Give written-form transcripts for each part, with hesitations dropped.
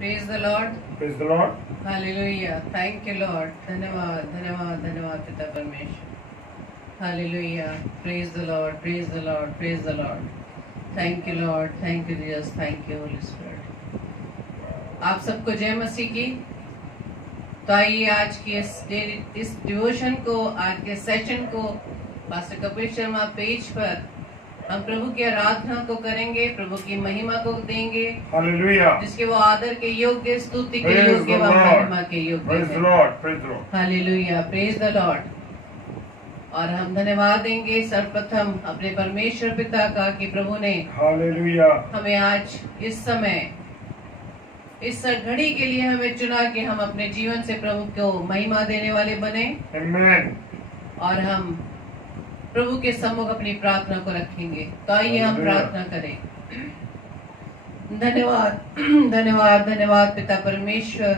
Praise the Lord. Praise the Lord. Hallelujah. Thank you, Lord. धन्यवाद धन्यवाद धन्यवाद पिता परमेश्वर. Hallelujah. Praise the Lord. Praise the Lord. Praise the Lord. Thank you, Lord. Thank you, Jesus. Thank you, Holy Spirit. आप सबको जय मसीह की. तो आइए आज की इस डिवोशन को, आज के सेशन को पास्टर कपिल शर्मा पेज पर हम प्रभु की आराधना को करेंगे, प्रभु की महिमा को देंगे. Hallelujah. जिसके वो आदर के योग्य, स्तुति के Praise योग्य the व Lord. महिमा के योग्य Praise the है. Lord. Praise the Lord. Hallelujah. Praise the Lord. और हम धन्यवाद देंगे सर्वप्रथम अपने परमेश्वर पिता का कि प्रभु ने Hallelujah. हमें आज इस समय इस घड़ी के लिए हमें चुना कि हम अपने जीवन से प्रभु को महिमा देने वाले बने. Amen. और हम प्रभु के सम्मुख अपनी प्रार्थना को रखेंगे. तो आइए हम प्रार्थना करें. धन्यवाद धन्यवाद धन्यवाद पिता परमेश्वर,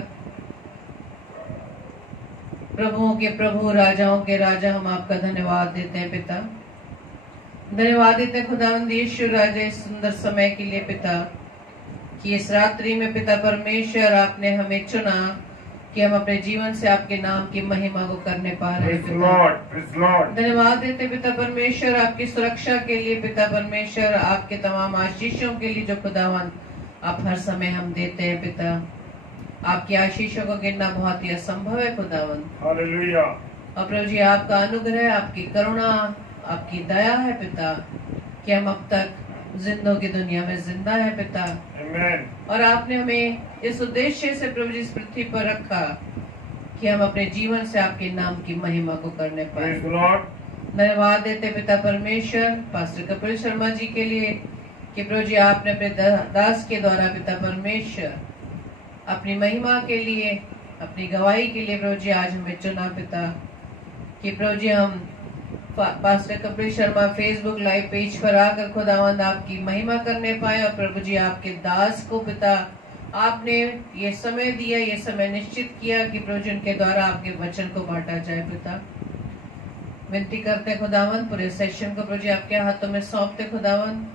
प्रभुओं के प्रभु, राजाओं के राजा, हम आपका धन्यवाद देते हैं पिता. धन्यवाद देते हैं खुदावंद यीशु राजा इस सुंदर समय के लिए पिता, कि इस रात्रि में पिता परमेश्वर आपने हमें चुना कि हम अपने जीवन से आपके नाम की महिमा को करने पा रहे हैं Praise the पिता. Lord. Praise the Lord. धन्यवाद देते पिता परमेश्वर आपकी सुरक्षा के लिए पिता परमेश्वर, आपके तमाम आशीषों के लिए जो खुदावन आप हर समय हम देते हैं पिता. आपकी आशीषों को गिनना बहुत ही असंभव है खुदावन. Hallelujah. और प्रभु जी आपका अनुग्रह, आपकी करुणा, आपकी दया है पिता, कि हम अब तक जिंदों की दुनिया में जिंदा है पिता. Amen. और आपने हमें इस उद्देश्य से प्रभु जी इस पृथ्वी पर रखा कि हम अपने जीवन से आपके नाम की महिमा को करने पाए. Praise the Lord. धन्यवाद देते पिता परमेश्वर पास्टर कपिल शर्मा जी के लिए कि प्रभु जी आपने अपने दास के द्वारा पिता परमेश्वर अपनी महिमा के लिए, अपनी गवाही के लिए प्रभु जी आज हमें चुना पिता, कि प्रभु जी हम pastor Kapil Sharma Facebook live page पर आकर खुदावंद आपकी महिमा करने पाए. और प्रभु जी आपके दास को पिता आपने ये समय दिया, ये समय निश्चित किया कि प्रभु जी उनके द्वारा आपके वचन को बांटा जाए पिता. विनती करते खुदावंद पूरे सेशन को प्रभु जी आपके हाथों में सौंपते खुदावंद.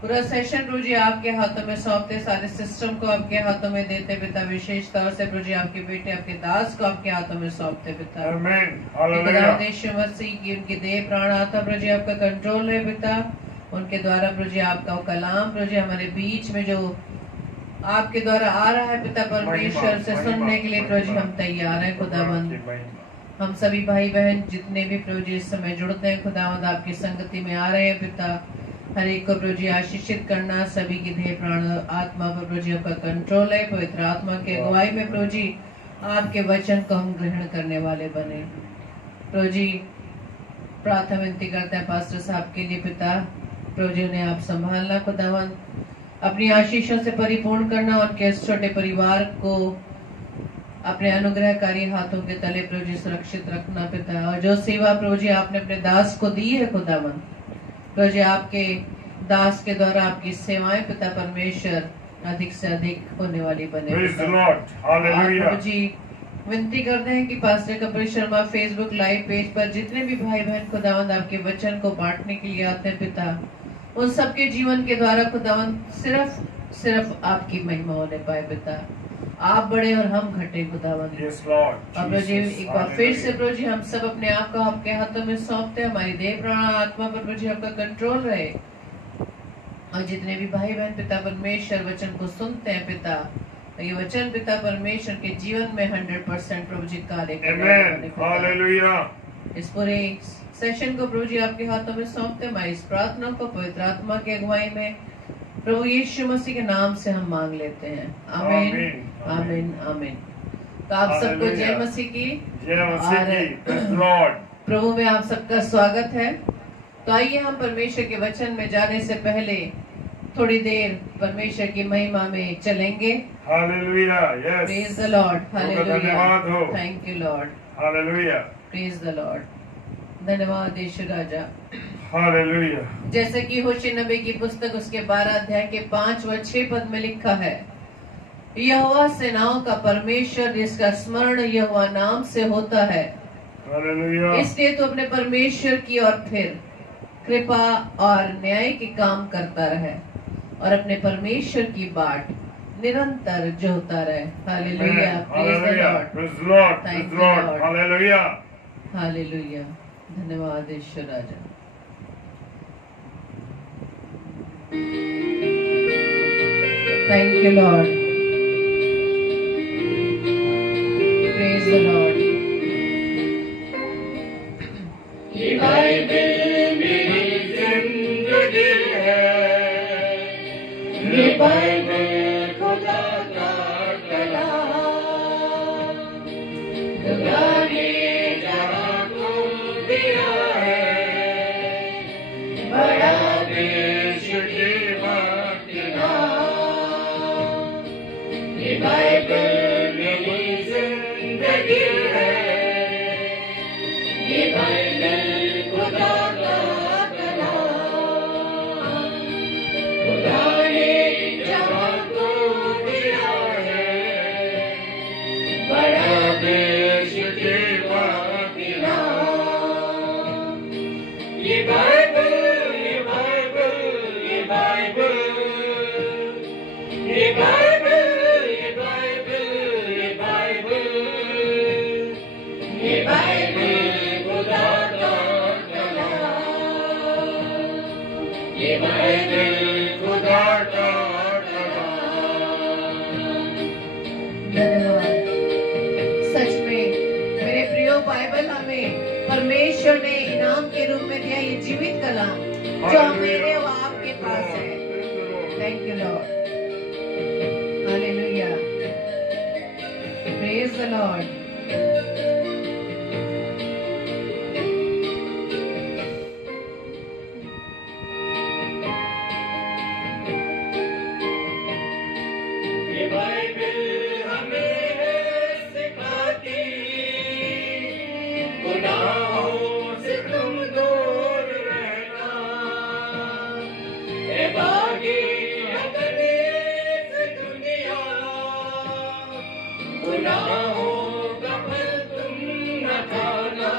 पूरा सेशन प्रभु जी आपके हाथों में सौंपते, सारे सिस्टम को आपके हाथों में देते पिता. विशेष तौर से प्रभु जी आपके बेटे, आपके दास को आपके हाथों में सौंपते पिता. Amen. Hallelujah. यीशु मसीह की उनकी देह प्राण आत्मा प्रभु जी आपका कंट्रोल है पिता. उनके द्वारा प्रभु जी आपका कलाम प्रभु जी हमारे बीच में जो आपके द्वारा आ रहा है पिता परमेश्वर से सुनने के लिए प्रभु जी हम तैयार हैं खुदावंद. हम सभी भाई बहन जितने भी प्रभु जी इस समय जुड़ते हैं खुदावंद आपकी संगति में आ रहे हैं पिता. हर एक को प्रभु जी आशीषित करना, सभी की देह प्राण आत्मा पर प्रभु जी आपका कंट्रोल है. पवित्र आत्मा की अगुवाई में प्रभु जी आपके वचन को हम ग्रहण करने वाले बने. प्रभु जी प्रार्थना विनती करते हैं पास्टर साहब के लिए पिता. प्रभु जी उन्हें आप संभालना खुदावंद, अपनी आशीषों से परिपूर्ण करना, उनके इस छोटे परिवार को अपने अनुग्रहकारी हाथों के तले प्रभु जी सुरक्षित रखना पिता. और जो सेवा प्रभु जी आपने अपने दास को दी है खुदावंद, प्रभु जी आपके दास के द्वारा आपकी सेवाएं पिता परमेश्वर अधिक से अधिक होने वाली बने. Praise the Lord. Hallelujah. प्रभु जी विनती करते हैं कि pastor Kapil Sharma Facebook live page पर जितने भी भाई बहन खुदावंद आपके वचन को बांटने के लिए आते हैं पिता, उन सबके जीवन के द्वारा खुदावंद सिर्फ आपकी महिमा होने पाए पिता. आप बड़े और हम घटे खुदावंद. Yes, Lord. और प्रभु जी Jesus. एक बार फिर से Hallelujah. प्रभु जी हम सब अपने आप को आपके हाथों में सौंपते हैं. हमारी देह प्राण आत्मा पर प्रभु जी आपका कंट्रोल रहे. और जितने भी भाई बहन पिता परमेश्वर वचन को सुनते हैं पिता, ये वचन पिता परमेश्वर के जीवन में 100% प्रभु जी कार्य Amen. करने. Hallelujah. इस पूरे सेशन को प्रभु जी आपके हाथों में सौंपते हैं. हमारी इस प्रार्थना को पवित्र आत्मा की अगुवाई में प्रभु यीशु मसीह के नाम से हम मांग लेते हैं. आमीन आमीन आमीन. तो आप सबको जय Hallelujah. मसीह की. जय मसीह की. Praise the Lord. प्रभु में आप सबका स्वागत है. तो आइए हम परमेश्वर के वचन में जाने से पहले थोड़ी देर परमेश्वर की महिमा में चलेंगे. Hallelujah. Yes. Praise the Lord. धन्यवाद हो. Thank you Lord. Hallelujah. Praise the Lord. धन्यवाद यीशु राजा. Hallelujah. जैसे कि होशे नबी की पुस्तक उसके 12 अध्याय के 5 व 6 पद में लिखा है, यहोवा सेनाओं का परमेश्वर जिसका स्मरण यहोवा नाम से होता है, Hallelujah. इसलिए तो अपने परमेश्वर की और फिर कृपा और न्याय के काम करता रहे और अपने परमेश्वर की बाट निरंतर जो होता रहे। Hallelujah, praise the Lord, Praise the Lord. Thank Praise the you, Lord. Lord. Hallelujah. Hallelujah. धन्यवाद ईश्वर राजा। Thank you Lord, praise the Lord. ये बाइबल मेरी जिंदगी है, ये बाइबल खुदा का कलाम, खुदा ने जहाँ को दिया है, बड़ा बेशकीमत नाम। ये बाइबल मेरी जिंदगी है, ये बाइबल खुदा का कलाम, खुदा ने जहाँ को दिया है, बड़ा बेशकीमत नाम। ये बाइबल, ये बाइबल, ये बाइबल, ये बाइबल, ये बाइबल, ये बाइबल, ये बाइबल खुदा का कलाम, ये बाइबल खुदा का कलाम। धन्यवाद। सच में मेरे प्रियो, बाइबल हमें परमेश्वर ने इनाम के रूप में दिया, ये जीवित कलाम जो मेरे और आपके पास है। Thank you Lord, hallelujah, praise the Lord. ये बाइबल हमें सिखाती, गुनाहों से तुम दूर रहना, ए बागी अपने से दुनिया, गुनाहों का फल तुम न खाना।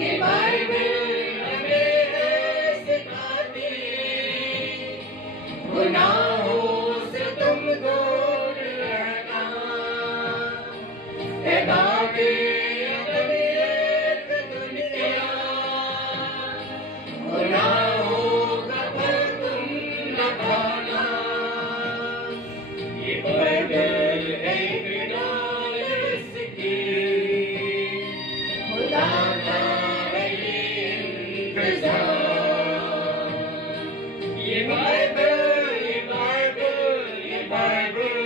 ये बाइबल हमें सिखाती, गुनाहों से तुम दूर रहना, ए बागी अपनी एक दुनिया, गुनाहों का फल तुम न खाना। ये बाइबल एक नालिश की, खुदा का है ये इंतजार। ये बाइबल, ये बाइबल, ये बाइबल,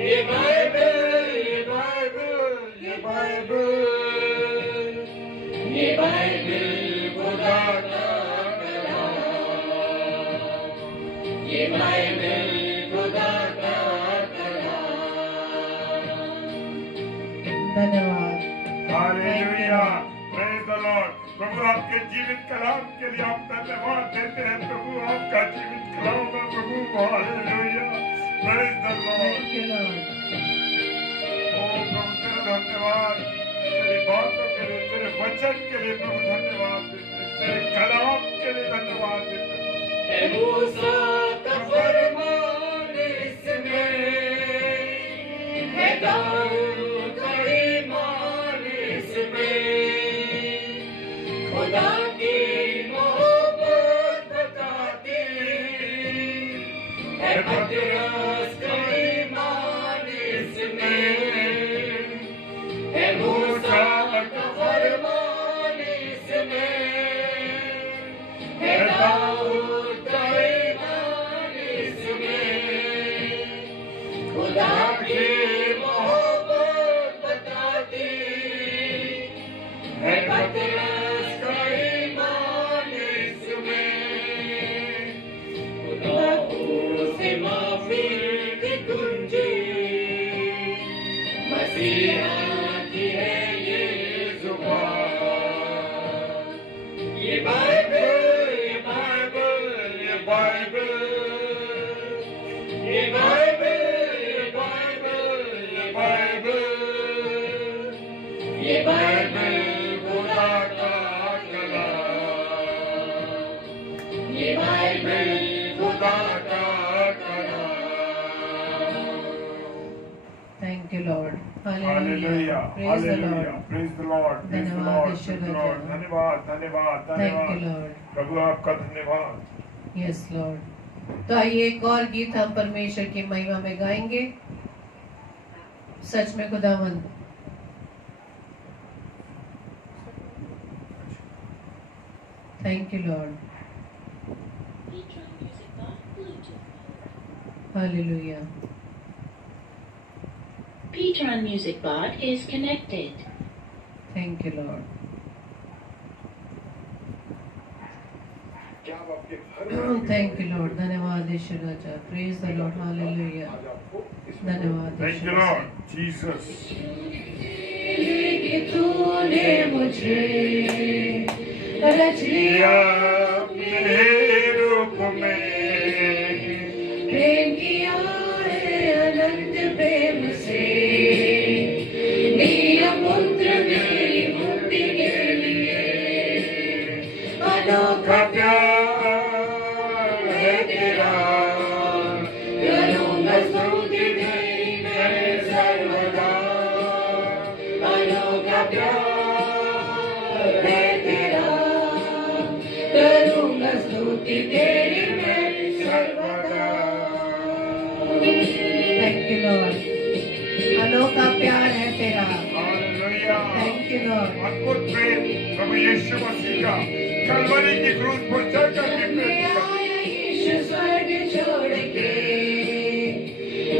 ये बाइबल, ये बाइबल, ये बाइबल, ये बाइबल खुदा का कलाम, ये बाइबल खुदा का कलाम। धन्यवाद। Hallelujah, praise the Lord. प्रभु आपके जीवित कलाम के लिए आप धन्यवाद देते हैं। प्रभु आपका जीवित कलाम है प्रभु। Hallelujah, praise the Lord. Thank you Lord. ओ प्रभु तेरा धन्यवाद, तेरी बातों के लिए, तेरे वचन के लिए प्रभु धन्यवाद देते हैं, तेरे कलाम के लिए धन्यवाद देते हैं। ए मूसा का फरमान इसमें है, दाऊद का ईमान इसमें, खुदा की मोहब्बत बताती है, पतरस का ईमान इसमें है, मूसा का फरमान इसमें है, दाऊद का ईमान इसमें, खुदा की मोहब्बत बताती है, पतरस का ईमान इसमें, गुनाहों से माफी की कुंजी मसीहा की है ये जुबान। ये बाइबल, ये बाइबल, ये बाइबल, ये बाइबल, ये बाइबल, ये बाइबल, ये बाइबल खुदा का कलाम, ये बाइबल खुदा का Thank you, Lord. Hallelujah. Praise the Lord. Hallelujah. Praise the Lord. Praise the Lord. Praise the Lord. धन्यवाद धन्यवाद Thank you, धन्यवाद Lord. प्रभु आपका धन्यवाद। Yes, Lord. तो आइए एक और गीत हम परमेश्वर की महिमा में गाएंगे। सच में खुदावंद Thank you, Lord. Hallelujah. Petron Music Bot is connected. Thank you, Lord. Thank you, Lord. धन्यवाद ईश्वर राजा. Praise the Lord. Hallelujah. धन्यवाद Thank you, Lord. Jesus. तूने मुझे रच लिया मेरे रूप में प्रेम किया है अनंत प्रेम से नियम पुत्र मेरी मुक्ति के लिए अनोखा प्यार है तेरा करूँगा स्तुति तेरी मैं सर्वदा अनोखा प्यार है तेरा करूँगा स्तुति तेरी मैं सर्वदा। Thank you, Lord. अनोखा प्यार है तेरा। Hallelujah. Thank you, Lord. अद्भुत प्रेम प्रभु यीशु मसीह का कलवरी की क्रूस पर चढ़कर के प्रेम का यीशु स्वर्ग छोड़ के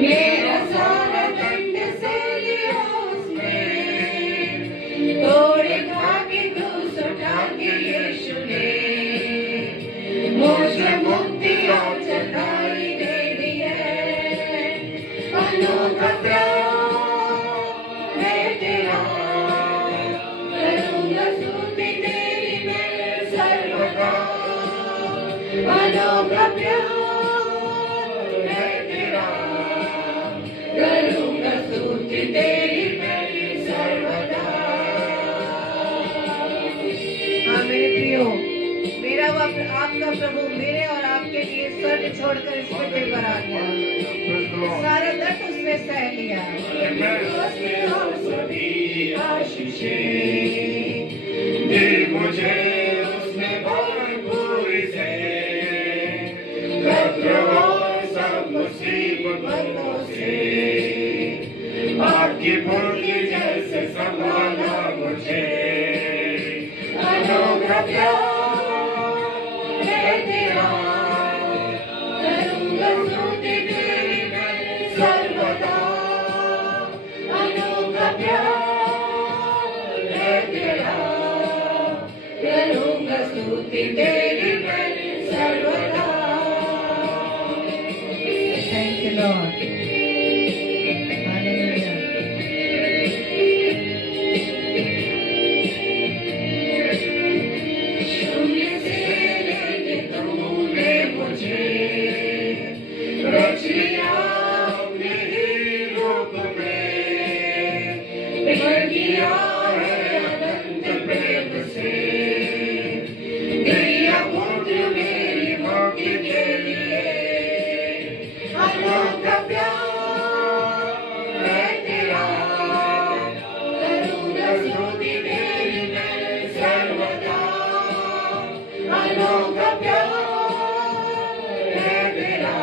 मेरा सारा दंड से लिया उसने तोड़ खा के क्रूस उठा के यीशु ने मुझे मुक्ति और चढ़ाई दे दी है अनोखा प्यार है तेरा करूँगा स्तुति तेरी मैं सर्वदा अनोखा प्यार है तेरा करूँगा स्तुति तेरी मैं सर्वदा। हाँ मेरे प्रियो, मेरा व आपका प्रभु मेरे और आपके लिए स्वर्ग छोड़कर इस पृथ्वी पर आ गया। सारा दर्द उसने सह लिया। उसने हम सभी आशीषें दी मुझे उसने भरपूरी से खतरों सब मुसीबतों से आपकी भूली जैसे संभाला मुझे अनोखा प्यार है तेरा करूँगा स्तुति तेरी मैं सर्वदा अनोखा प्यार है तेरा करूँगा स्तुति तेरी मैं सर्वदा। Thank you, Lord. Hallelujah. शून्य से लेके तूने मुझे रच लिया अपने ही रूप में भर दिया है अनंत प्रेम से दिया पुत्र मेरी मुक्ति के लिए अनोखा प्यार है तेरा करूँगा स्तुति तेरी मैं सर्वदा अनोखा प्यार है तेरा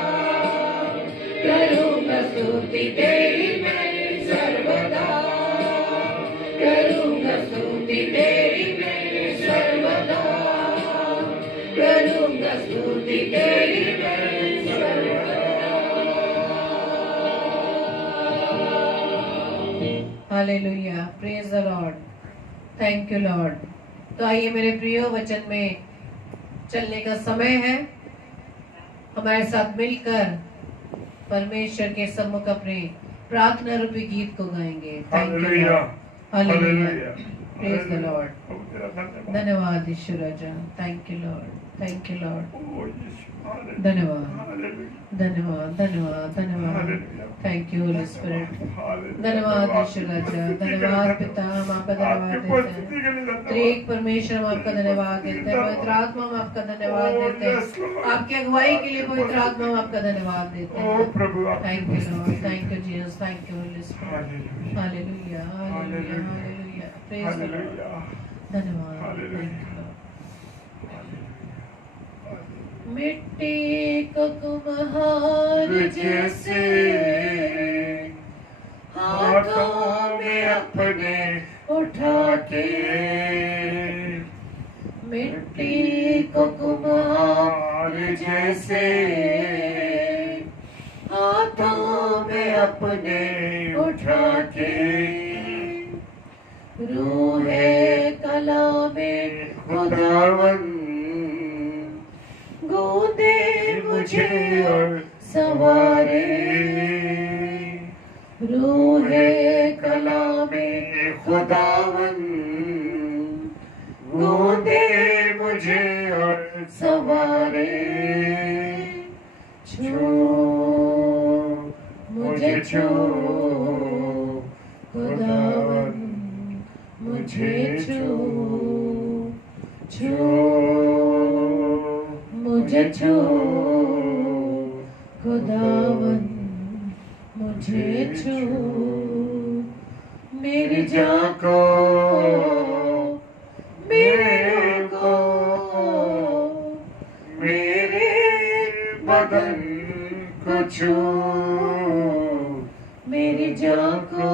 करूँगा स्तुति तेरी मैं सर्वदा करूँगा स्तुति तेरी मैं सर्वदा करूँगा स्तुति तेरी मैं सर्वदा। Hallelujah. Praise the Lord. Thank you, Lord. तो आइए मेरे प्रियो वचन में चलने का समय है। हमारे साथ मिलकर परमेश्वर के सम्मुख अपने प्रार्थना रूपी गीत को गाएंगे। Thank you, Lord. Hallelujah. Praise the Lord. धन्यवाद ईश्वर राजा। Thank you, Lord. Thank you Lord. ओ यीशु, हालेलुया, धन्यवाद हालेलुया, धन्यवाद धन्यवाद धन्यवाद। Hallelujah, thank you Holy Spirit. हालेलुया। धन्यवाद आपकी यीशु राजा, उपस्थिति के लिए धन्यवाद धन्यवाद। पिता, हम आपका आपकी धन्यवाद देते हैं। उपस्थिति के लिए धन्यवाद। त्रिएक परमेश्वर हम आपका धन्यवाद देते हैं। पवित्र आत्मा हम आपका धन्यवाद देते हैं। आपकी अगुवाई के लिए पवित्र आत्मा हम आपका धन्यवाद देते ओ हैं। प्रभु, thank you Lord, thank you Jesus, thank you Holy Spirit. Hallelujah, hallelujah hallelujah hallelujah, praise the Lord. Hallelujah, धन्यवाद, हालेलुया। Thank you Lord. मिट्टी को कुम्हार जैसे हाथों में अपने उठा के, मिट्टी को कुम्हार जैसे हाथों में अपने उठा के, रूहे कला में खुदावन गूंदे मुझे और सवारे, रूहे कला में खुदावन गूंदे मुझे और सवारे, छू मुझे छू खुदावन मुझे छू, छू मुझे छू खुदावन मुझे छू, मेरी जान को मेरे को मेरे बदन को छू, मेरी जान को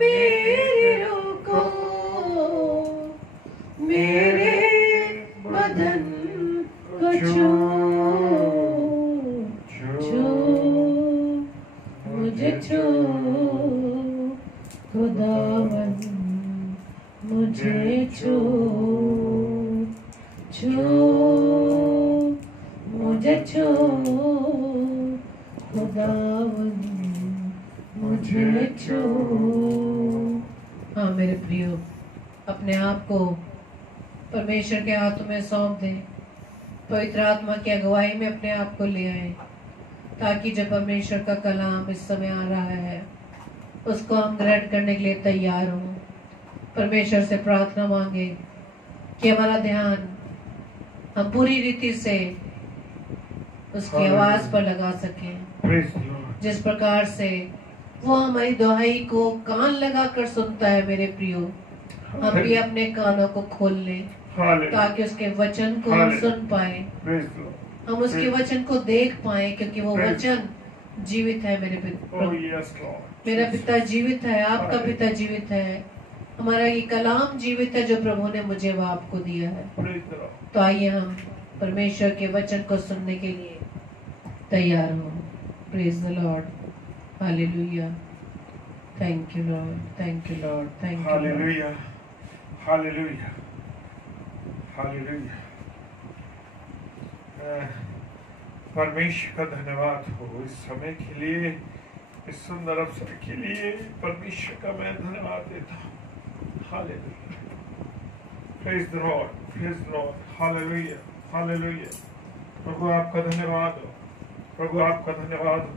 मेरी रूह को मेरे बदन को छू, छू मुझे छू खुदावन मुझे छू, छू मुझे छू खुदावन मुझे छू। हाँ मेरे प्रियो, अपने आप को परमेश्वर के हाथों में सौंप दें। पवित्र आत्मा की अगुवाई में अपने आप को ले आए, ताकि जब परमेश्वर का कलाम इस समय आ रहा है उसको हम ग्रहण करने के लिए तैयार हों। परमेश्वर से प्रार्थना मांगे कि हमारा ध्यान हम पूरी रीति से उसकी आवाज पर लगा सकें, जिस प्रकार से वो हमारी दुहाई को कान लगा कर सुनता है। मेरे प्रियो, हम भी अपने कानों को खोल लें ताकि उसके वचन को हम सुन पाए, हम उसके वचन को देख पाए, क्योंकि वो वचन जीवित है। मेरे पिता, मेरा पिता जीवित है, आपका पिता जीवित है, हमारा ये कलाम जीवित है जो प्रभु ने मुझे व आपको दिया है। तो आइए हम परमेश्वर के वचन को सुनने के लिए तैयार हो। Praise the Lord, hallelujah, thank you Lord, thank you Lord, thank you Lord. Hallelujah, hallelujah, hallelujah. परमेश्वर का धन्यवाद हो इस समय के लिए, इस सुंदर अवसर के लिए परमेश्वर का मैं धन्यवाद देता हूँ। Hallelujah, praise the Lord, praise the Lord, hallelujah, hallelujah. प्रभु आपका धन्यवाद हो, प्रभु आपका धन्यवाद हो,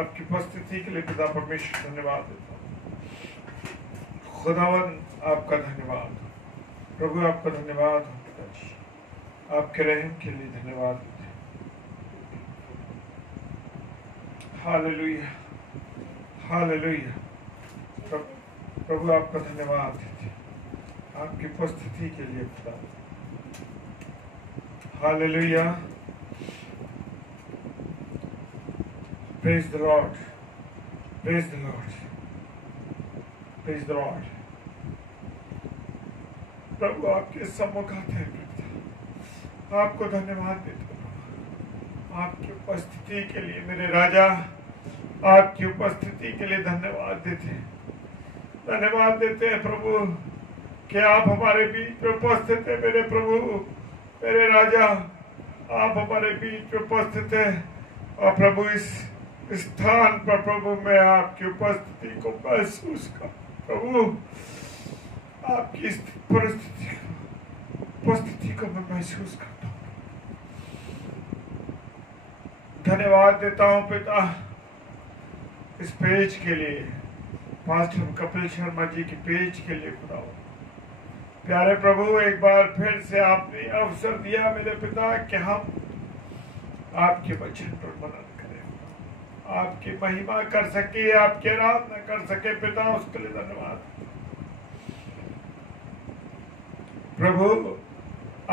आपकी उपस्थिति के लिए पिता परमेश्वर धन्यवाद देता हूँ। खुदावन आपका धन्यवाद हो, प्रभु आपका धन्यवाद हो पिताजी, आपके रहम के लिए धन्यवाद देते हैं। Hallelujah, hallelujah. प्रभु आपका धन्यवाद देते हैं आपकी उपस्थिति के लिए पिता। Hallelujah, praise the Lord, praise the Lord, praise the Lord. प्रभु आपके सम्मुख आते हैं पिता, आपको धन्यवाद देते हैं आपकी उपस्थिति के लिए। मेरे राजा, आपकी उपस्थिति के लिए धन्यवाद देते हैं, धन्यवाद देते हैं प्रभु कि आप हमारे बीच में उपस्थित है। मेरे प्रभु, मेरे राजा, आप हमारे बीच में उपस्थित है। और प्रभु इस स्थान पर प्रभु मैं आपकी उपस्थिति को महसूस कर, प्रभु आपकी इस परिस्थिति को उपस्थिति को मैं महसूस करता हूँ। धन्यवाद देता हूँ पिता इस पेज के लिए, पास्टर कपिल शर्मा जी की पेज के लिए खुदा। प्यारे प्रभु, एक बार फिर से आपने अवसर दिया मेरे पिता कि हम आपके वचन पर मनन करें, आपकी महिमा कर सके, आपकी आराधना कर सके पिता, उसके लिए धन्यवाद। प्रभु,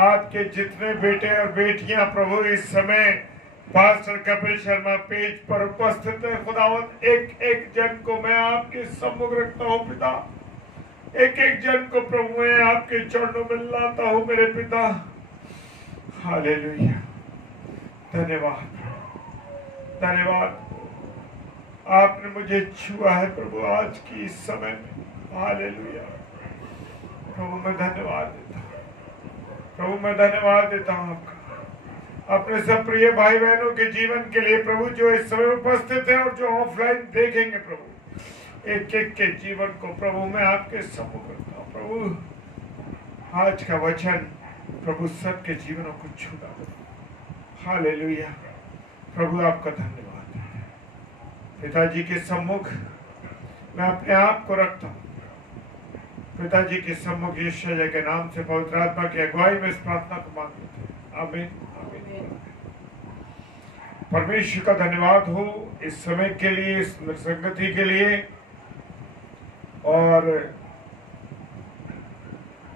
आपके जितने बेटे और बेटियां प्रभु इस समय पास्टर कपिल शर्मा पेज पर उपस्थित है खुदावंद, एक एक जन को मैं आपके सम्मुख रखता हूँ पिता, एक एक जन को प्रभु मैं आपके चरणों में लाता हूँ मेरे पिता। हालेलुया, धन्यवाद धन्यवाद, आपने मुझे छुआ है प्रभु आज की इस समय में। हालेलुया प्रभु, मैं धन्यवाद देता हूँ प्रभु, मैं धन्यवाद देता हूँ आपका, अपने सब प्रिय भाई बहनों के जीवन के लिए प्रभु, जो इस समय उपस्थित है और जो ऑफलाइन देखेंगे प्रभु, एक एक के जीवन को प्रभु मैं आपके सम्मुख रखता हूँ प्रभु। आज का वचन प्रभु सबके जीवनों को छूटा दे। हालेलुया प्रभु, आपका धन्यवाद। पिताजी के सम्मुख मैं अपने आप को रखता हूँ, पिताजी के सम्मुख यीशु के नाम से पवित्र आत्मा की अगुवाई में इस प्रार्थना को मांगते हैं। आमीन आमीन। परमेश्वर का धन्यवाद हो इस समय के लिए, इस संगति के लिए। और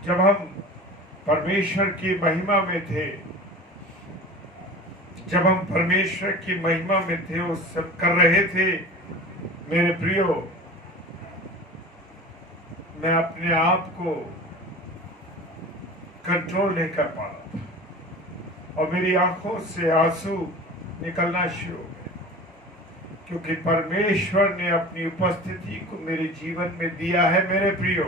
जब हम परमेश्वर की महिमा में थे, जब हम परमेश्वर की महिमा में थे, उस सब कर रहे थे मेरे प्रियो, मैं अपने आप को कंट्रोल नहीं कर पा रहा था और मेरी आंखों से आंसू निकलना शुरू हो गए, क्योंकि परमेश्वर ने अपनी उपस्थिति को मेरे जीवन में दिया है मेरे प्रियो।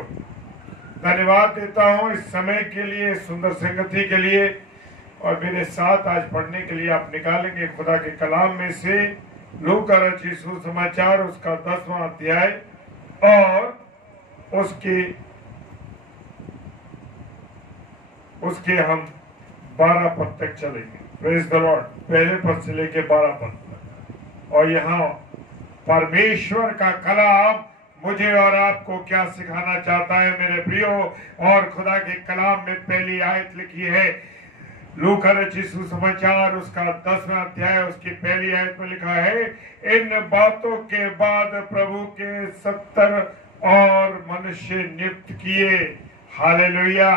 धन्यवाद देता हूं इस समय के लिए, सुंदर संगति के लिए, और मेरे साथ आज पढ़ने के लिए आप निकालेंगे खुदा के कलाम में से लूका रचित सुसमाचार उसका 10वां अध्याय और उसके हम 12 पद तक चलेंगे। प्रेज द लॉर्ड, पहले पद से लेके 12 पद तक। और यहाँ परमेश्वर का कलाम मुझे और आपको क्या सिखाना चाहता है मेरे प्रियो। और खुदा के कलाम में पहली आयत लिखी है, लूका रचित सुसमाचार उसका 10वां अध्याय उसकी पहली आयत में लिखा है, इन बातों के बाद प्रभु के 70 और मनुष्य नियुक्त किए। Hallelujah,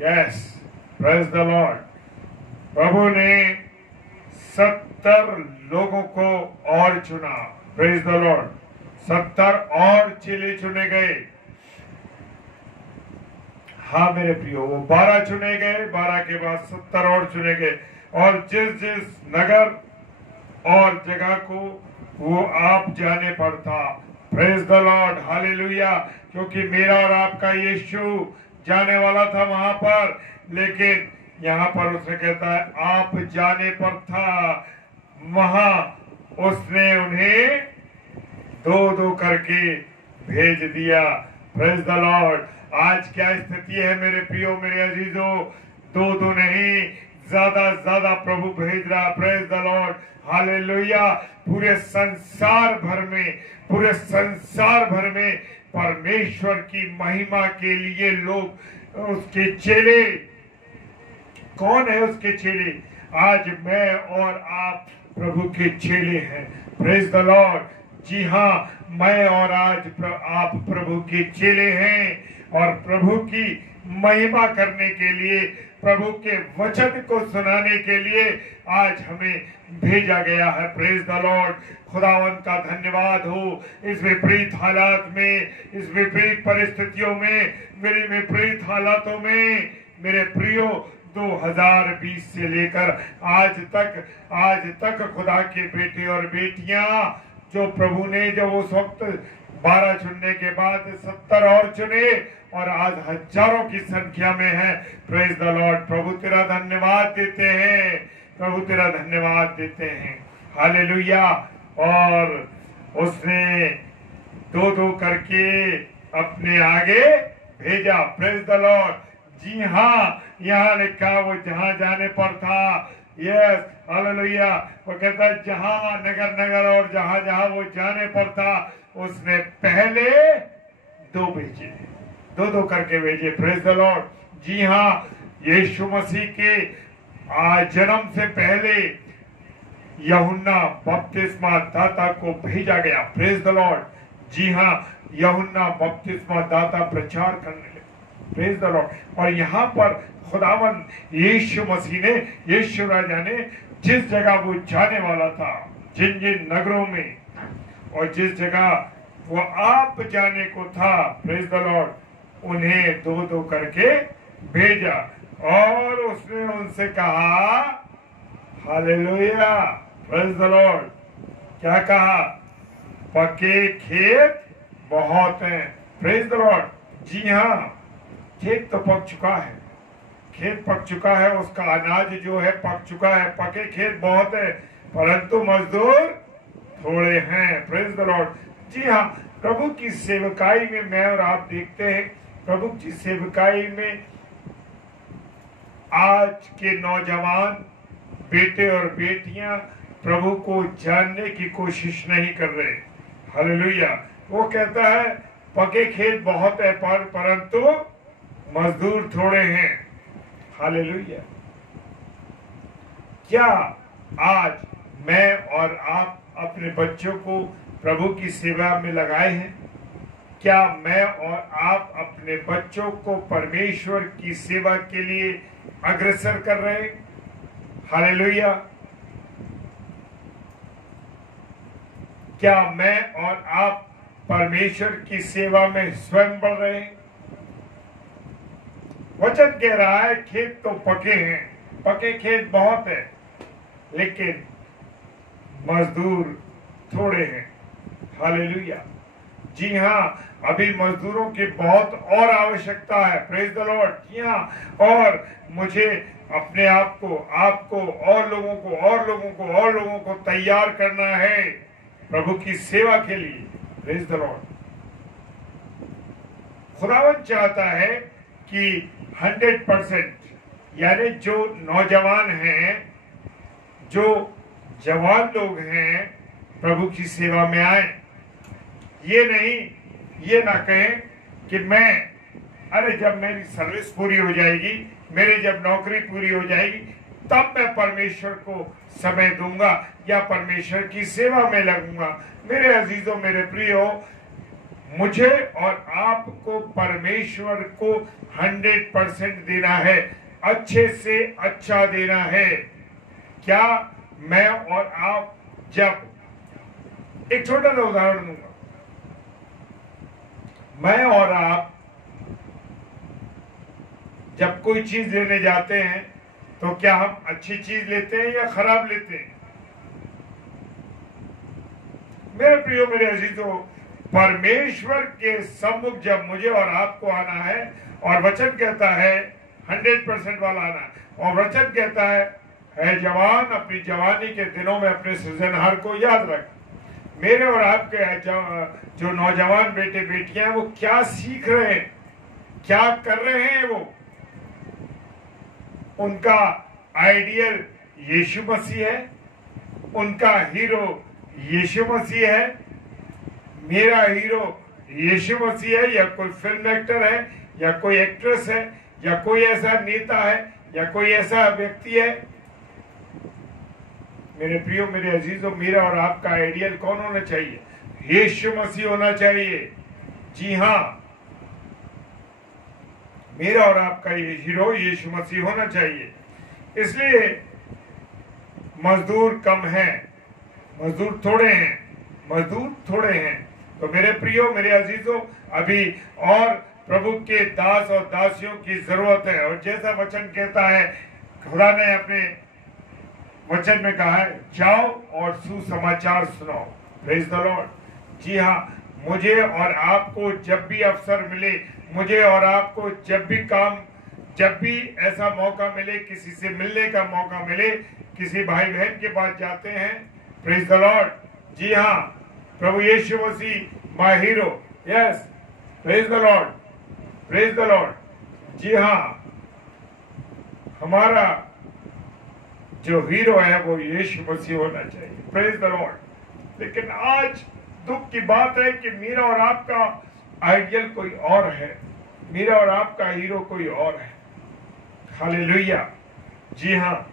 yes, praise the Lord. प्रभु ने 70 लोगों को और चुना। प्रेज द लॉर्ड, 70 और चेले चुने गए। हाँ मेरे प्रियो, वो 12 चुने गए, 12 के बाद 70 और चुने गए। और जिस जिस नगर और जगह को वो आप जाने पर था। Praise the Lord, hallelujah. क्योंकि मेरा और आपका यीशु जाने वाला था वहां पर, लेकिन यहाँ पर उसने कहता है आप जाने पर था। वहां उसने उन्हें 2-2 करके भेज दिया। Praise the Lord. आज क्या स्थिति है मेरे प्रियो, मेरे अजीजों, 2-2 नहीं, ज्यादा प्रभु भेज रहा। Praise the Lord, hallelujah. पूरे संसार भर में परमेश्वर की महिमा के लिए लोग, उसके चेले, कौन है उसके चेले? आज मैं और आप प्रभु के चेले हैं। Praise the Lord. जी हाँ, मैं और आज आप प्रभु के चेले हैं और प्रभु की महिमा करने के लिए, प्रभु के वचन को सुनाने के लिए आज हमें भेजा गया है। Praise the Lord. खुदावन का धन्यवाद हो। इस विपरीत हालात में, इस विपरीत परिस्थितियों में, मेरे विपरीत हालातों में मेरे प्रियो 2020 से लेकर आज तक खुदा के बेटे और बेटियां जो प्रभु ने जब उस वक्त 12 चुनने के बाद 70 और चुने और आज हजारों की संख्या में है। Praise the Lord. प्रभु तेरा धन्यवाद देते हैं, प्रभु तेरा धन्यवाद देते हैं। हालेलुया। और उसने 2-2 करके अपने आगे भेजा। Praise the Lord. जी हाँ, यहाँ लिखा वो जहाँ जाने पर था। Yes, hallelujah. वो कहता है जहाँ नगर नगर और जहाँ जहाँ वो जाने पर था, उसने पहले 2 भेजे, 2 करके भेजे। Praise the Lord. जी हाँ, यीशु मसीह के जन्म से पहले यूहन्ना बपतिस्मा दाता को भेजा गया। Praise the Lord. जी हाँ, यूहन्ना बपतिस्मा दाता प्रचार करने लगे। Praise the Lord. और यहाँ पर खुदावन यीशु मसीह ने, यीशु राजा ने जिस जगह वो जाने वाला था, जिन जिन नगरों में और जिस जगह वो आप जाने को था, प्रेज द लॉर्ड, उन्हें 2 करके भेजा। और उसने उनसे कहा, हालेलुया, प्रेज द लॉर्ड, क्या कहा? पके खेत बहुत हैं। Praise the Lord. जी हाँ, खेत तो पक चुका है, खेत पक चुका है, उसका अनाज जो है पक चुका है। पके खेत बहुत है, परंतु मजदूर थोड़े हैं। Praise the Lord. जी हाँ, प्रभु की सेवकाई में मैं और आप देखते हैं, प्रभु की सेवकाई में आज के नौजवान बेटे और बेटियां प्रभु को जानने की कोशिश नहीं कर रहे। हालेलुया। वो कहता है पके खेत बहुत है परंतु मजदूर थोड़े हैं। हालेलुया। क्या आज मैं और आप अपने बच्चों को प्रभु की सेवा में लगाए हैं? क्या मैं और आप अपने बच्चों को परमेश्वर की सेवा के लिए अग्रसर कर रहे हैं? हालेलुया। क्या मैं और आप परमेश्वर की सेवा में स्वयं बढ़ रहे हैं? वचन कह रहा है खेत तो पके हैं, पके खेत बहुत है, लेकिन मजदूर थोड़े हैं। हालेलुया। जी हाँ, अभी मजदूरों की बहुत और आवश्यकता है। Praise the Lord. जी हाँ, और मुझे अपने आप को, आपको और लोगों को तैयार करना है प्रभु की सेवा के लिए। Praise the Lord. खुदावन चाहता है कि 100%, यानी जो नौजवान हैं, जो जवान लोग हैं, प्रभु की सेवा में आए। ये ना कहें कि मैं, अरे जब मेरी सर्विस पूरी हो जाएगी, मेरी जब नौकरी पूरी हो जाएगी, तब मैं परमेश्वर को समय दूंगा या परमेश्वर की सेवा में लगूंगा। मेरे अजीजों, मेरे प्रियो, मुझे और आपको परमेश्वर को 100% देना है, अच्छे से अच्छा देना है। क्या मैं और आप, जब एक छोटा सा उदाहरण दूंगा, मैं और आप जब कोई चीज लेने जाते हैं तो क्या हम अच्छी चीज लेते हैं या खराब लेते हैं? मेरे प्रियो, मेरे अजीजों, परमेश्वर के सम्मुख जब मुझे और आपको आना है, और वचन कहता है 100% वाला आना है, और वचन कहता है जवान अपनी जवानी के दिनों में अपने सृजनहार को याद रख। मेरे और आपके जो नौजवान बेटे बेटियां हैं, वो क्या सीख रहे हैं, क्या कर रहे हैं? वो उनका आइडियल यीशु मसीह है, उनका हीरो यीशु मसीह है। मेरा हीरो यीशु मसीह है, या कोई फिल्म एक्टर है, या कोई एक्ट्रेस है, या कोई ऐसा नेता है, या कोई ऐसा व्यक्ति है? मेरे प्रियो, मेरे अजीजों, मेरा और आपका आइडियल कौन होना चाहिए? यीशु मसीह होना चाहिए। जी हाँ, मेरा और आपका ये हीरो यीशु मसीह होना चाहिए। इसलिए मजदूर कम हैं, मजदूर थोड़े हैं। तो मेरे प्रियो, मेरे अजीजों, अभी और प्रभु के दास और दासियों की जरूरत है। और जैसा वचन कहता है, खुदा ने अपने वचन में कहा है, जाओ और सुसमाचार सुनाओ। Praise the Lord. जी हाँ, मुझे और आपको जब भी अवसर मिले, मुझे और आपको जब भी ऐसा मौका मिले, किसी से मिलने का मौका मिले, किसी भाई बहन के पास जाते हैं, प्रेज द लॉर्ड। जी हाँ, प्रभु Yeshu Masih my hero. Yes, praise the Lord, praise the Lord. जी हाँ, हमारा जो हीरो है वो यीशु मसीह होना चाहिए। Praise the Lord. लेकिन आज दुख की बात है कि मेरा और आपका आइडियल कोई और है, मेरा और आपका हीरो कोई और है। हालेलुया। जी हाँ,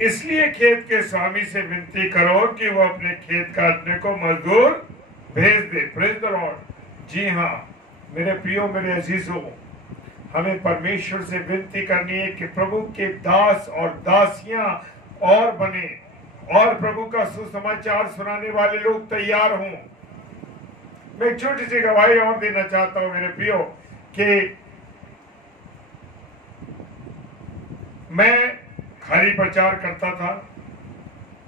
इसलिए खेत के स्वामी से विनती करो कि वो अपने खेत काटने को मजदूर भेज दे। Praise the Lord. जी हाँ मेरे प्रियो, मेरे अजीजों, हमें परमेश्वर से विनती करनी है कि प्रभु के दास और दासियां और बने और प्रभु का सुसमाचार सुनाने वाले लोग तैयार हों। मैं एक छोटी सी गवाही और देना चाहता हूं मेरे प्रियो कि मैं खाली प्रचार करता था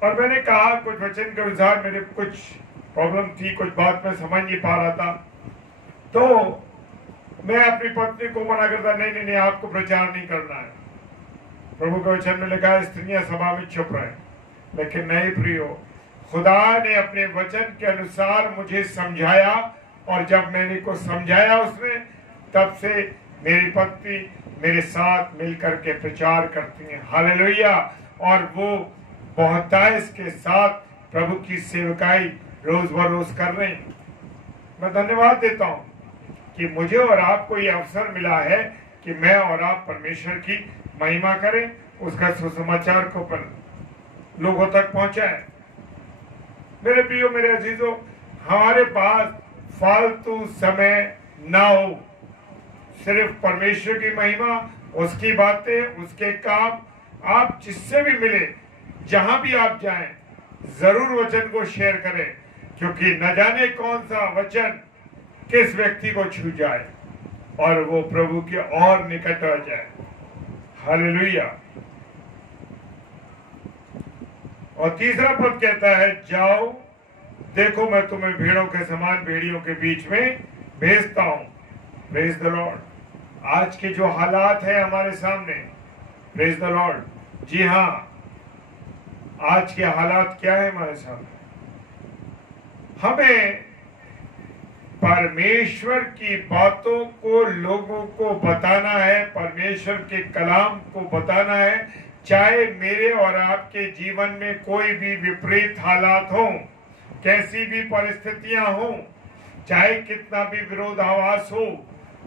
और मैंने कहा कुछ वचन के अनुसार मेरे कुछ प्रॉब्लम थी, कुछ बात मैं समझ नहीं पा रहा था, तो मैं अपनी पत्नी को मना करता, नहीं नहीं नहीं आपको प्रचार नहीं करना है। प्रभु के वचन में लिखा है स्त्रियां सभा में चुप रहे, लेकिन नहीं प्रियो, खुदा ने अपने वचन के अनुसार मुझे समझाया और जब मैंने को समझाया उसने, तब से मेरी पत्नी मेरे साथ मिलकर के प्रचार करती हैं। हालेलुया। और वो बहुतायत के साथ प्रभु की सेवकाई रोज बरोज कर रहे हैं। मैं धन्यवाद देता हूं कि मुझे और आपको ये अवसर मिला है कि मैं और आप परमेश्वर की महिमा करें, उसका सुसमाचार को पर लोगों तक पहुंचाए। मेरे प्रियो, मेरे अजीजों, हमारे पास फालतू समय ना हो, सिर्फ परमेश्वर की महिमा, उसकी बातें, उसके काम। आप जिससे भी मिले, जहां भी आप जाएं, जरूर वचन को शेयर करें, क्योंकि न जाने कौन सा वचन किस व्यक्ति को छू जाए और वो प्रभु के और निकट आ जाए। हालेलुया। और तीसरा पद कहता है, जाओ देखो मैं तुम्हें भेड़ों के समान भेड़ियों के बीच में भेजता हूं। Praise the Lord. आज के जो हालात है हमारे सामने, प्रेज द लॉर्ड, जी हाँ, आज के हालात क्या है हमारे सामने? हमें परमेश्वर की बातों को लोगों को बताना है, परमेश्वर के कलाम को बताना है, चाहे मेरे और आपके जीवन में कोई भी विपरीत हालात हो, कैसी भी परिस्थितियां हो, चाहे कितना भी विरोधाभास हो,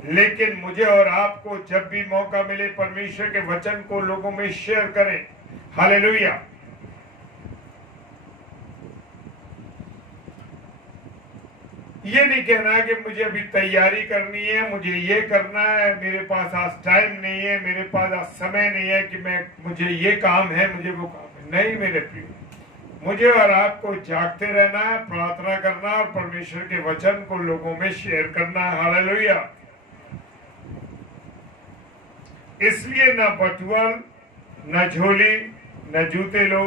लेकिन मुझे और आपको जब भी मौका मिले परमेश्वर के वचन को लोगों में शेयर करें। हालेलुया। ये नहीं कहना है कि मुझे अभी तैयारी करनी है, मुझे ये करना है, मेरे पास आज टाइम नहीं है, मेरे पास आज समय नहीं है कि मुझे ये काम है, मुझे वो काम है। नहीं मेरे प्रिय, मुझे और आपको जागते रहना है, प्रार्थना करना और परमेश्वर के वचन को लोगों में शेयर करना है। हालेलुया। इसलिए न बटुअल, न झोली, न जूते लो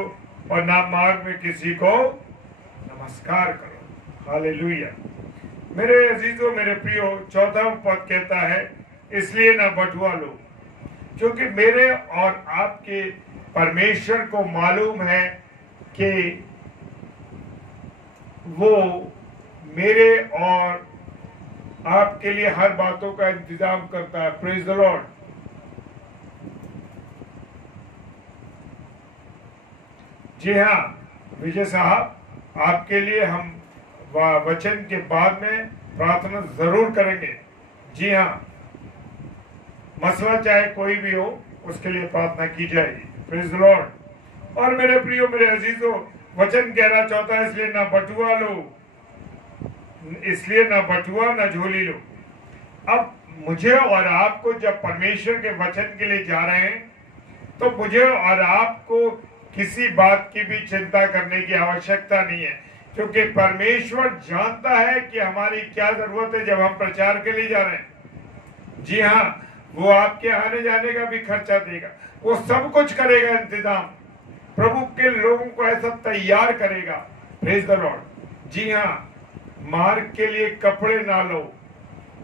और न मार्ग में किसी को नमस्कार करो। हालेलुया। मेरे अजीजों, मेरे प्रियो, चौथा पद कहता है, इसलिए न बटुआ लो, क्योंकि मेरे और आपके परमेश्वर को मालूम है कि वो मेरे और आपके लिए हर बातों का इंतजाम करता है। Praise the Lord. जी हाँ विजय साहब, आपके लिए हम वचन के बाद में प्रार्थना जरूर करेंगे। जी हाँ, मसला चाहे कोई भी हो, उसके लिए प्रार्थना की जाएगी। Praise the Lord. और मेरे प्रियो, मेरे अजीजों, वचन कहना चाहता है, इसलिए ना बटुआ लो, इसलिए ना बटुआ ना झोली लो। अब मुझे और आपको जब परमेश्वर के वचन के लिए जा रहे हैं, तो मुझे और आपको किसी बात की भी चिंता करने की आवश्यकता नहीं है, क्योंकि परमेश्वर जानता है कि हमारी क्या जरूरत है जब हम प्रचार के लिए जा रहे हैं। जी हाँ, वो आपके आने जाने का भी खर्चा देगा, वो सब कुछ करेगा इंतजाम, प्रभु के लोगों को ऐसा तैयार करेगा। Praise the Lord. जी हाँ, मार्ग के लिए कपड़े ना लो।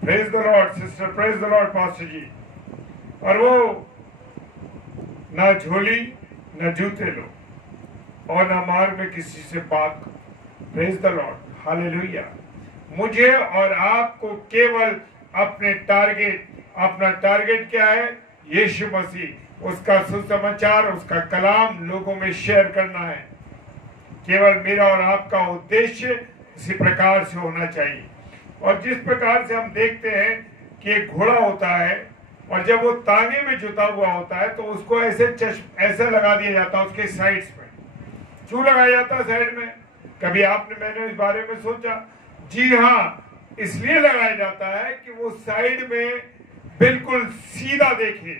Praise the Lord sister, praise the Lord pastor ji. और वो ना झोली न जूते लो और न मार्ग में किसी से बात करो। Praise the Lord. हालेलुया। मुझे और आपको केवल अपने टारगेट, अपना टारगेट क्या है? यीशु मसीह, उसका सुसमाचार, उसका कलाम लोगों में शेयर करना है। केवल मेरा और आपका उद्देश्य इसी प्रकार से होना चाहिए। और जिस प्रकार से हम देखते हैं कि एक घोड़ा होता है और जब वो ताने में जुता हुआ होता है तो उसको ऐसे लगा दिया जाता है, उसके साइड्स में क्यों लगाया जाता है साइड में? कभी मैंने इस बारे में सोचा? जी हाँ, इसलिए लगाया जाता है कि वो साइड में बिल्कुल सीधा देखे,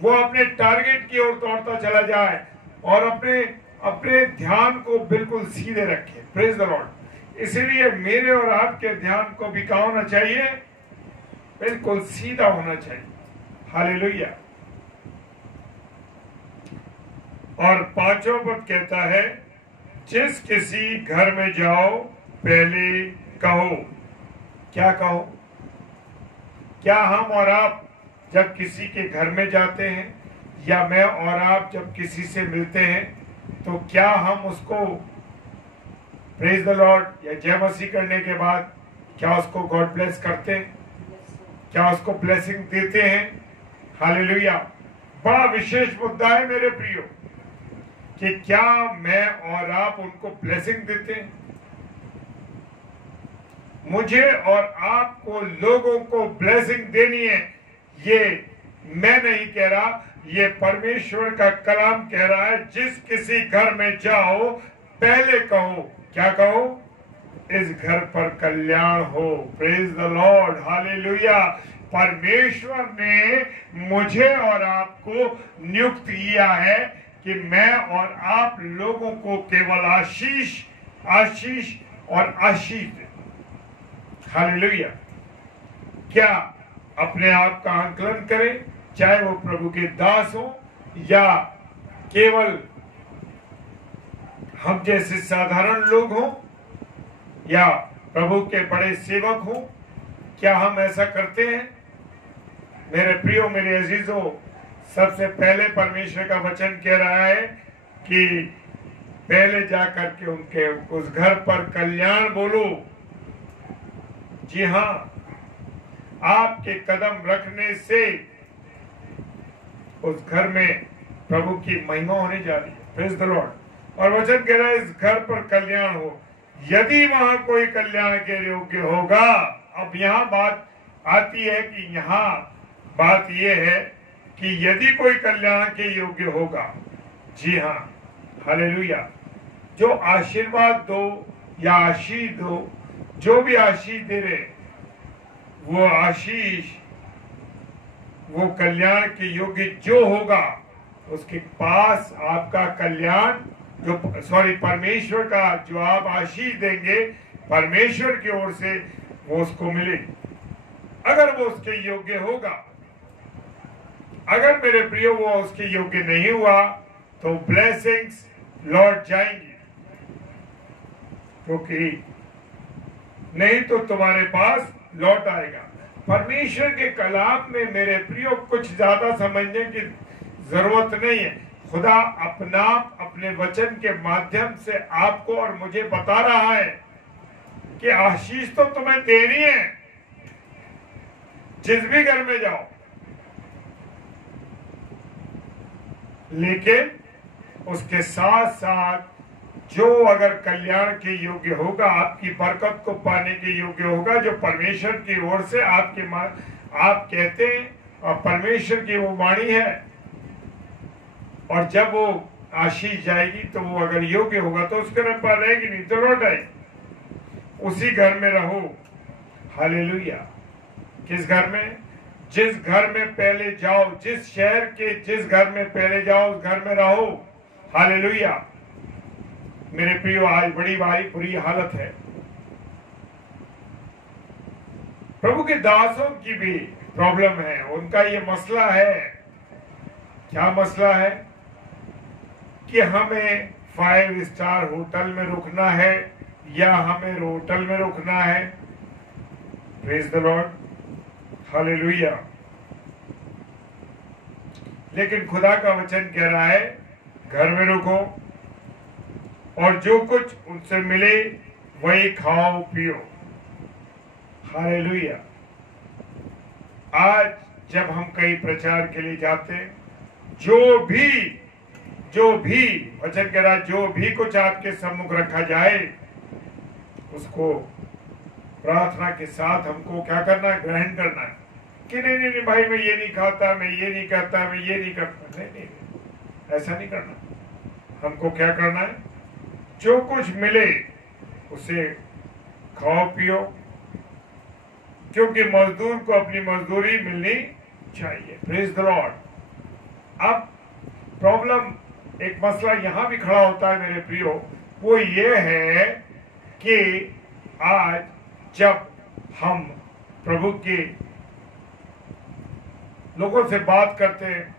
वो अपने टारगेट की ओर दौड़ता चला जाए और अपने ध्यान को बिल्कुल सीधे रखे। Praise the Lord. इसलिए मेरे और आपके ध्यान को भी क्या होना चाहिए? बिल्कुल सीधा होना चाहिए। हालेलुया। और 5वां पद कहता है, जिस किसी घर में जाओ पहले कहो। क्या कहो? क्या हम और आप जब किसी के घर में जाते हैं या मैं और आप जब किसी से मिलते हैं तो क्या हम उसको प्रेज द लॉर्ड या जय मसीह करने के बाद क्या उसको गॉड ब्लेस करते हैं? क्या उसको ब्लेसिंग देते हैं? हालेलुया। बड़ा विशेष मुद्दा है मेरे प्रियो कि क्या मैं और आप उनको ब्लेसिंग देते हैं? मुझे और आपको लोगों को ब्लेसिंग देनी है, ये मैं नहीं कह रहा, ये परमेश्वर का कलाम कह रहा है। जिस किसी घर में जाओ पहले कहो। क्या कहो? इस घर पर कल्याण हो। Praise the Lord. हालेलुया। परमेश्वर ने मुझे और आपको नियुक्त किया है कि मैं और आप लोगों को केवल आशीष आशीष और आशीष दे। हालेलुया। क्या अपने आप का आंकलन करें, चाहे वो प्रभु के दास हो या केवल हम जैसे साधारण लोग हों या प्रभु के बड़े सेवक हों, क्या हम ऐसा करते हैं? मेरे प्रियो, मेरे अजीजों, सबसे पहले परमेश्वर का वचन कह रहा है कि पहले जाकर के उनके उस घर पर कल्याण बोलो। जी हाँ, आपके कदम रखने से उस घर में प्रभु की महिमा होने जा रही है। Praise the Lord. और वचन कह रहा है इस घर पर कल्याण हो। यदि वहां कोई कल्याण के योग्य होगा। अब यहाँ बात आती है कि यहाँ बात यह है कि यदि कोई कल्याण के योग्य होगा। जी हाँ, हालेलुया। जो आशीर्वाद दो या आशीष दो, जो भी आशीष दे रहे, वो आशीष, वो कल्याण के योग्य जो होगा, उसके पास आपका कल्याण परमेश्वर का जो आप आशीष देंगे परमेश्वर की ओर से, वो उसको मिले, अगर वो उसके योग्य होगा। अगर मेरे प्रियो वो उसके योग्य नहीं हुआ तो ब्लेसिंग्स लौट जाएंगी, क्योंकि नहीं तो तुम्हारे पास लौट आएगा। परमेश्वर के कलाम में मेरे प्रियो कुछ ज्यादा समझने की जरूरत नहीं है। खुदा अपने वचन के माध्यम से आपको और मुझे बता रहा है कि आशीष तो तुम्हें देनी है जिस भी घर में जाओ, लेकिन उसके साथ साथ जो अगर कल्याण के योग्य होगा, आपकी बरकत को पाने के योग्य होगा, जो परमेश्वर की ओर से आप कहते हैं और परमेश्वर की वो वाणी है, और जब वो आशीष जाएगी तो वो अगर योग्य होगा तो उसके घर पर रहेगी, नहीं तो लौट आएगी। उसी घर में रहो। हालेलुया। किस घर में? जिस घर में पहले जाओ, जिस शहर के जिस घर में पहले जाओ उस घर में रहो। हालेलुया। मेरे प्रियो, आज बड़ी भारी बुरी हालत है। प्रभु के दासों की भी प्रॉब्लम है, उनका ये मसला है। क्या मसला है? कि हमें 5 स्टार होटल में रुकना है या हमें होटल में रुकना है। Praise the Lord. हालेलुया। लेकिन खुदा का वचन कह रहा है घर में रुको और जो कुछ उनसे मिले वही खाओ पियो। हालेलुया। आज जब हम कहीं प्रचार के लिए जाते हैं, जो भी वचन कह रहा, जो भी कुछ आपके सम्मुख रखा जाए उसको प्रार्थना के साथ हमको क्या करना है, ग्रहण करना है। कि नहीं नहीं नहीं भाई, मैं ये नहीं खाता, मैं ये नहीं करता, मैं ये नहीं करता, नहीं नहीं, ऐसा नहीं करना। हमको क्या करना है, जो कुछ मिले उसे खाओ पियो, क्योंकि मजदूर को अपनी मजदूरी मिलनी चाहिए। Praise the Lord. अब प्रॉब्लम, एक मसला यहां भी खड़ा होता है मेरे प्रियो, वो ये है कि आज जब हम प्रभु के लोगों से बात करते हैं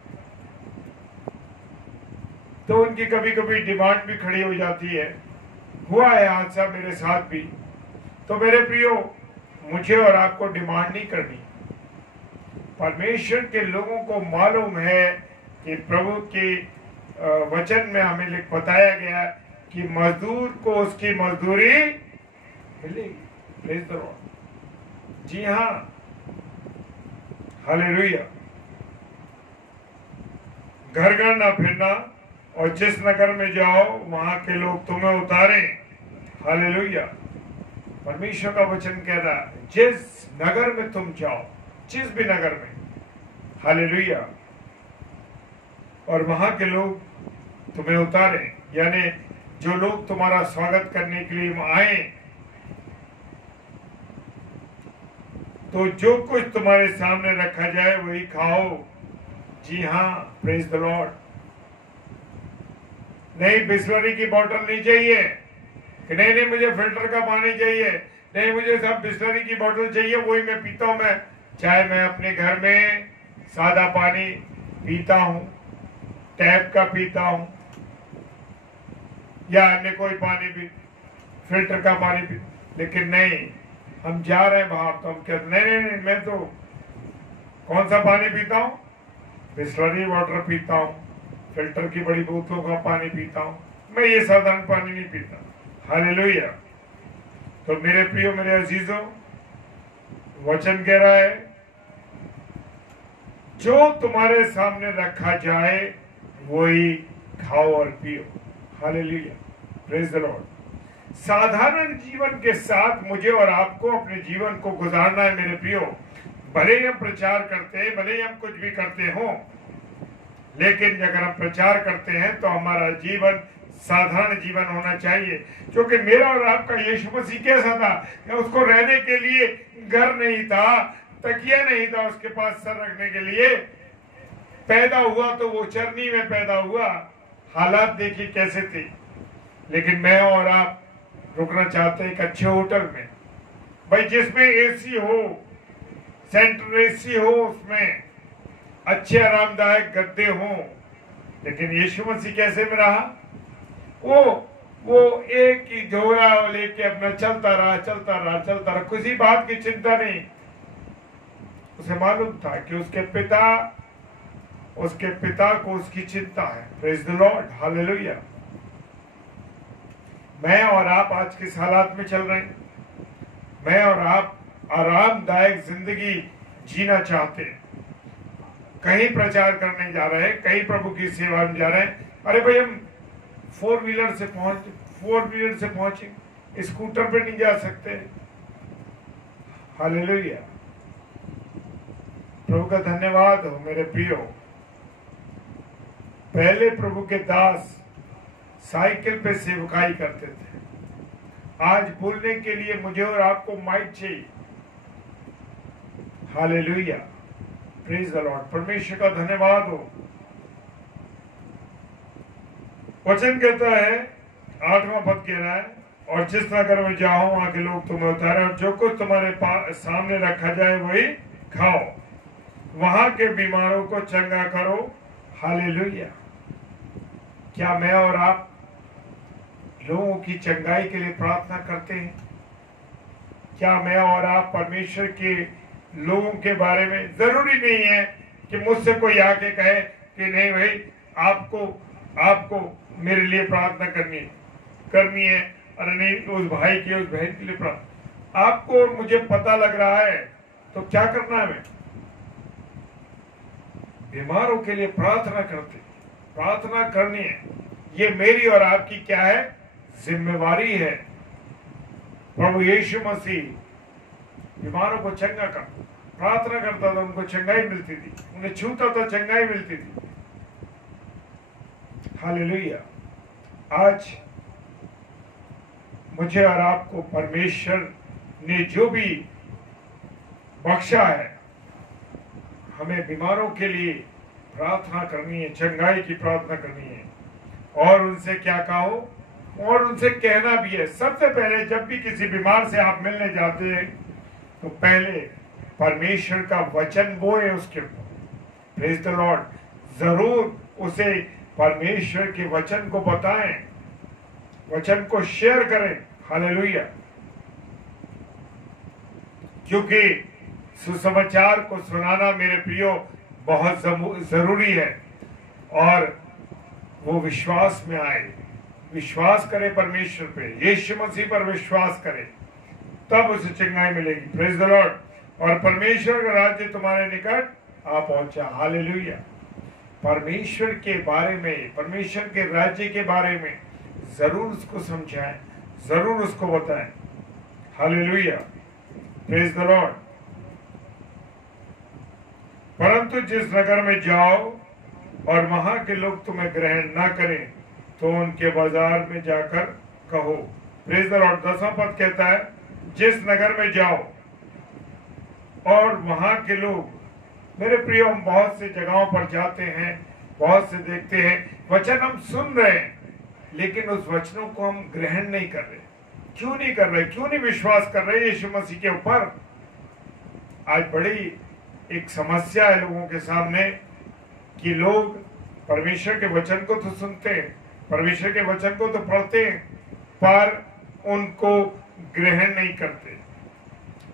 तो उनकी कभी कभी डिमांड भी खड़ी हो जाती है। हुआ है हादसा मेरे साथ भी। तो मेरे प्रियो, मुझे और आपको डिमांड नहीं करनी। परमेश्वर के लोगों को मालूम है कि प्रभु के वचन में हमें बताया गया कि मजदूर को उसकी मजदूरी मिलेगी। Praise the Lord. जी हाँ, हालेलुया। घर घर ना फिरना, और जिस नगर में जाओ वहां के लोग तुम्हें उतारें। हालेलुया। परमेश्वर का वचन कह रहा है, जिस नगर में तुम जाओ, जिस भी नगर में, हालेलुया, और वहां के लोग तुम्हें उतारें, यानी जो लोग तुम्हारा स्वागत करने के लिए आए, तो जो कुछ तुम्हारे सामने रखा जाए वही खाओ। जी हाँ, प्रेज द लॉर्ड। नहीं, बिस्लरी की बोतल नहीं चाहिए कि नहीं नहीं मुझे फिल्टर का पानी चाहिए, नहीं मुझे सब बिस्लरी की बोतल चाहिए, वही मैं पीता हूं। मैं चाहे मैं अपने घर में सादा पानी पीता हूं, टैप का पीता हूं, या अन्य कोई पानी भी, फिल्टर का पानी भी, लेकिन नहीं, हम जा रहे हैं बाहर तो हम कहते नहीं नहीं नहीं, मैं तो कौन सा पानी पीता हूं, बिस्लरी वाटर पीता हूं, फिल्टर की बड़ी बोतलों का पानी पीता हूं, मैं ये साधारण पानी नहीं पीता। हालेलुया। तो मेरे प्रियो, मेरे अजीजों, वचन कह रहा है, जो तुम्हारे सामने रखा जाए वही खाओ और पियो। Hallelujah, praise the Lord. साधारण जीवन के साथ मुझे और आपको अपने जीवन को गुजारना है मेरे प्रियो। भले ही हम प्रचार करते हैं, भले ही हम कुछ भी करते हो, लेकिन अगर हम प्रचार करते हैं तो हमारा जीवन साधारण जीवन होना चाहिए। क्योंकि मेरा और आपका यीशु मसीह कैसा था, उसको रहने के लिए घर नहीं था, तकिया नहीं था उसके पास सर रखने के लिए। पैदा हुआ तो वो चरनी में पैदा हुआ, हालात देखिए कैसे थे। लेकिन मैं और आप रुकना चाहते हैं एक अच्छे होटल में, भाई जिसमें एसी हो, सेंट्रल एसी हो, उसमें अच्छे आरामदायक गद्दे हो। लेकिन यीशु मसीह कैसे में रहा, वो एक ही झोला लेके अपना चलता रहा, किसी बात की चिंता नहीं। उसे मालूम था कि उसके पिता को उसकी चिंता है। Praise the Lord, hallelujah. मैं और आप आज किस हालात में चल रहे हैं? मैं और आप आरामदायक जिंदगी जीना चाहते हैं, कहीं प्रचार करने जा रहे हैं, कहीं प्रभु की सेवा में जा रहे हैं। अरे भाई, हम फोर व्हीलर से पहुंचे, स्कूटर पे नहीं जा सकते। हालेलुया, प्रभु का धन्यवाद हो मेरे प्रियो। पहले प्रभु के दास साइकिल पे सेवकाई करते थे, आज बोलने के लिए मुझे और आपको माइक चाहिए। Hallelujah, praise the Lord. परमेश्वर का धन्यवाद हो। वचन कहता है, 8वां पद कह रहा है, और जिस नगर में जाओ वहां के लोग तुम्हें उतारे, और जो कुछ तुम्हारे सामने रखा जाए वही खाओ, वहां के बीमारों को चंगा करो। हालेलुया। क्या मैं और आप लोगों की चंगाई के लिए प्रार्थना करते हैं? क्या मैं और आप परमेश्वर के लोगों के बारे में, जरूरी नहीं है कि मुझसे कोई आके कहे कि नहीं भाई आपको मेरे लिए प्रार्थना करनी है, अरे नहीं उस भाई की, उस बहन के लिए प्रार्थना। आपको और मुझे पता लग रहा है तो क्या करना है? बीमारों के लिए प्रार्थना करते, प्रार्थना करनी है। ये मेरी और आपकी क्या है? जिम्मेवारी है। प्रभु यीशु मसीह बीमारों को चंगा कर प्रार्थना करता था, उनको चंगाई मिलती थी, उन्हें छूता था चंगाई मिलती थी। हालेलुया। आज मुझे और आपको परमेश्वर ने जो भी बख्शा है, हमें बीमारों के लिए प्रार्थना करनी है, चंगाई की प्रार्थना करनी है, और उनसे क्या कहो, और उनसे कहना भी है। सबसे पहले जब भी किसी बीमार से आप मिलने जाते हैं तो पहले परमेश्वर का वचन बोए उसके ऊपर। Praise the Lord. जरूर उसे परमेश्वर के वचन को बताएं, वचन को शेयर करें। हालेलुया। क्योंकि सुसमाचार को सुनाना मेरे प्रियो बहुत जरूरी है, और वो विश्वास में आए, विश्वास करे परमेश्वर पे, यीशु मसीह पर विश्वास करे, तब उसे चंगाई मिलेगी। Praise the Lord. और परमेश्वर का राज्य तुम्हारे निकट आ पहुंचा। हालेलुया। परमेश्वर के बारे में, परमेश्वर के राज्य के बारे में जरूर उसको समझाएं, जरूर उसको बताएं। हालेलुया। Praise the Lord. परंतु जिस नगर में जाओ और वहां के लोग तुम्हें ग्रहण न करें तो उनके बाजार में जाकर कहो। Praise the Lord. 10वां पद कहता है, जिस नगर में जाओ और वहां के लोग, मेरे प्रियो हम बहुत से जगहों पर जाते हैं, बहुत से देखते हैं, वचन हम सुन रहे हैं, लेकिन उस वचनों को हम ग्रहण नहीं कर रहे। क्यों नहीं कर रहे? क्यों नहीं विश्वास कर रहे यीशु मसीह के ऊपर? आज बड़ी एक समस्या है लोगों के सामने कि लोग परमेश्वर के वचन को तो सुनते हैं, परमेश्वर के वचन को तो पढ़ते हैं, पर उनको ग्रहण नहीं करते,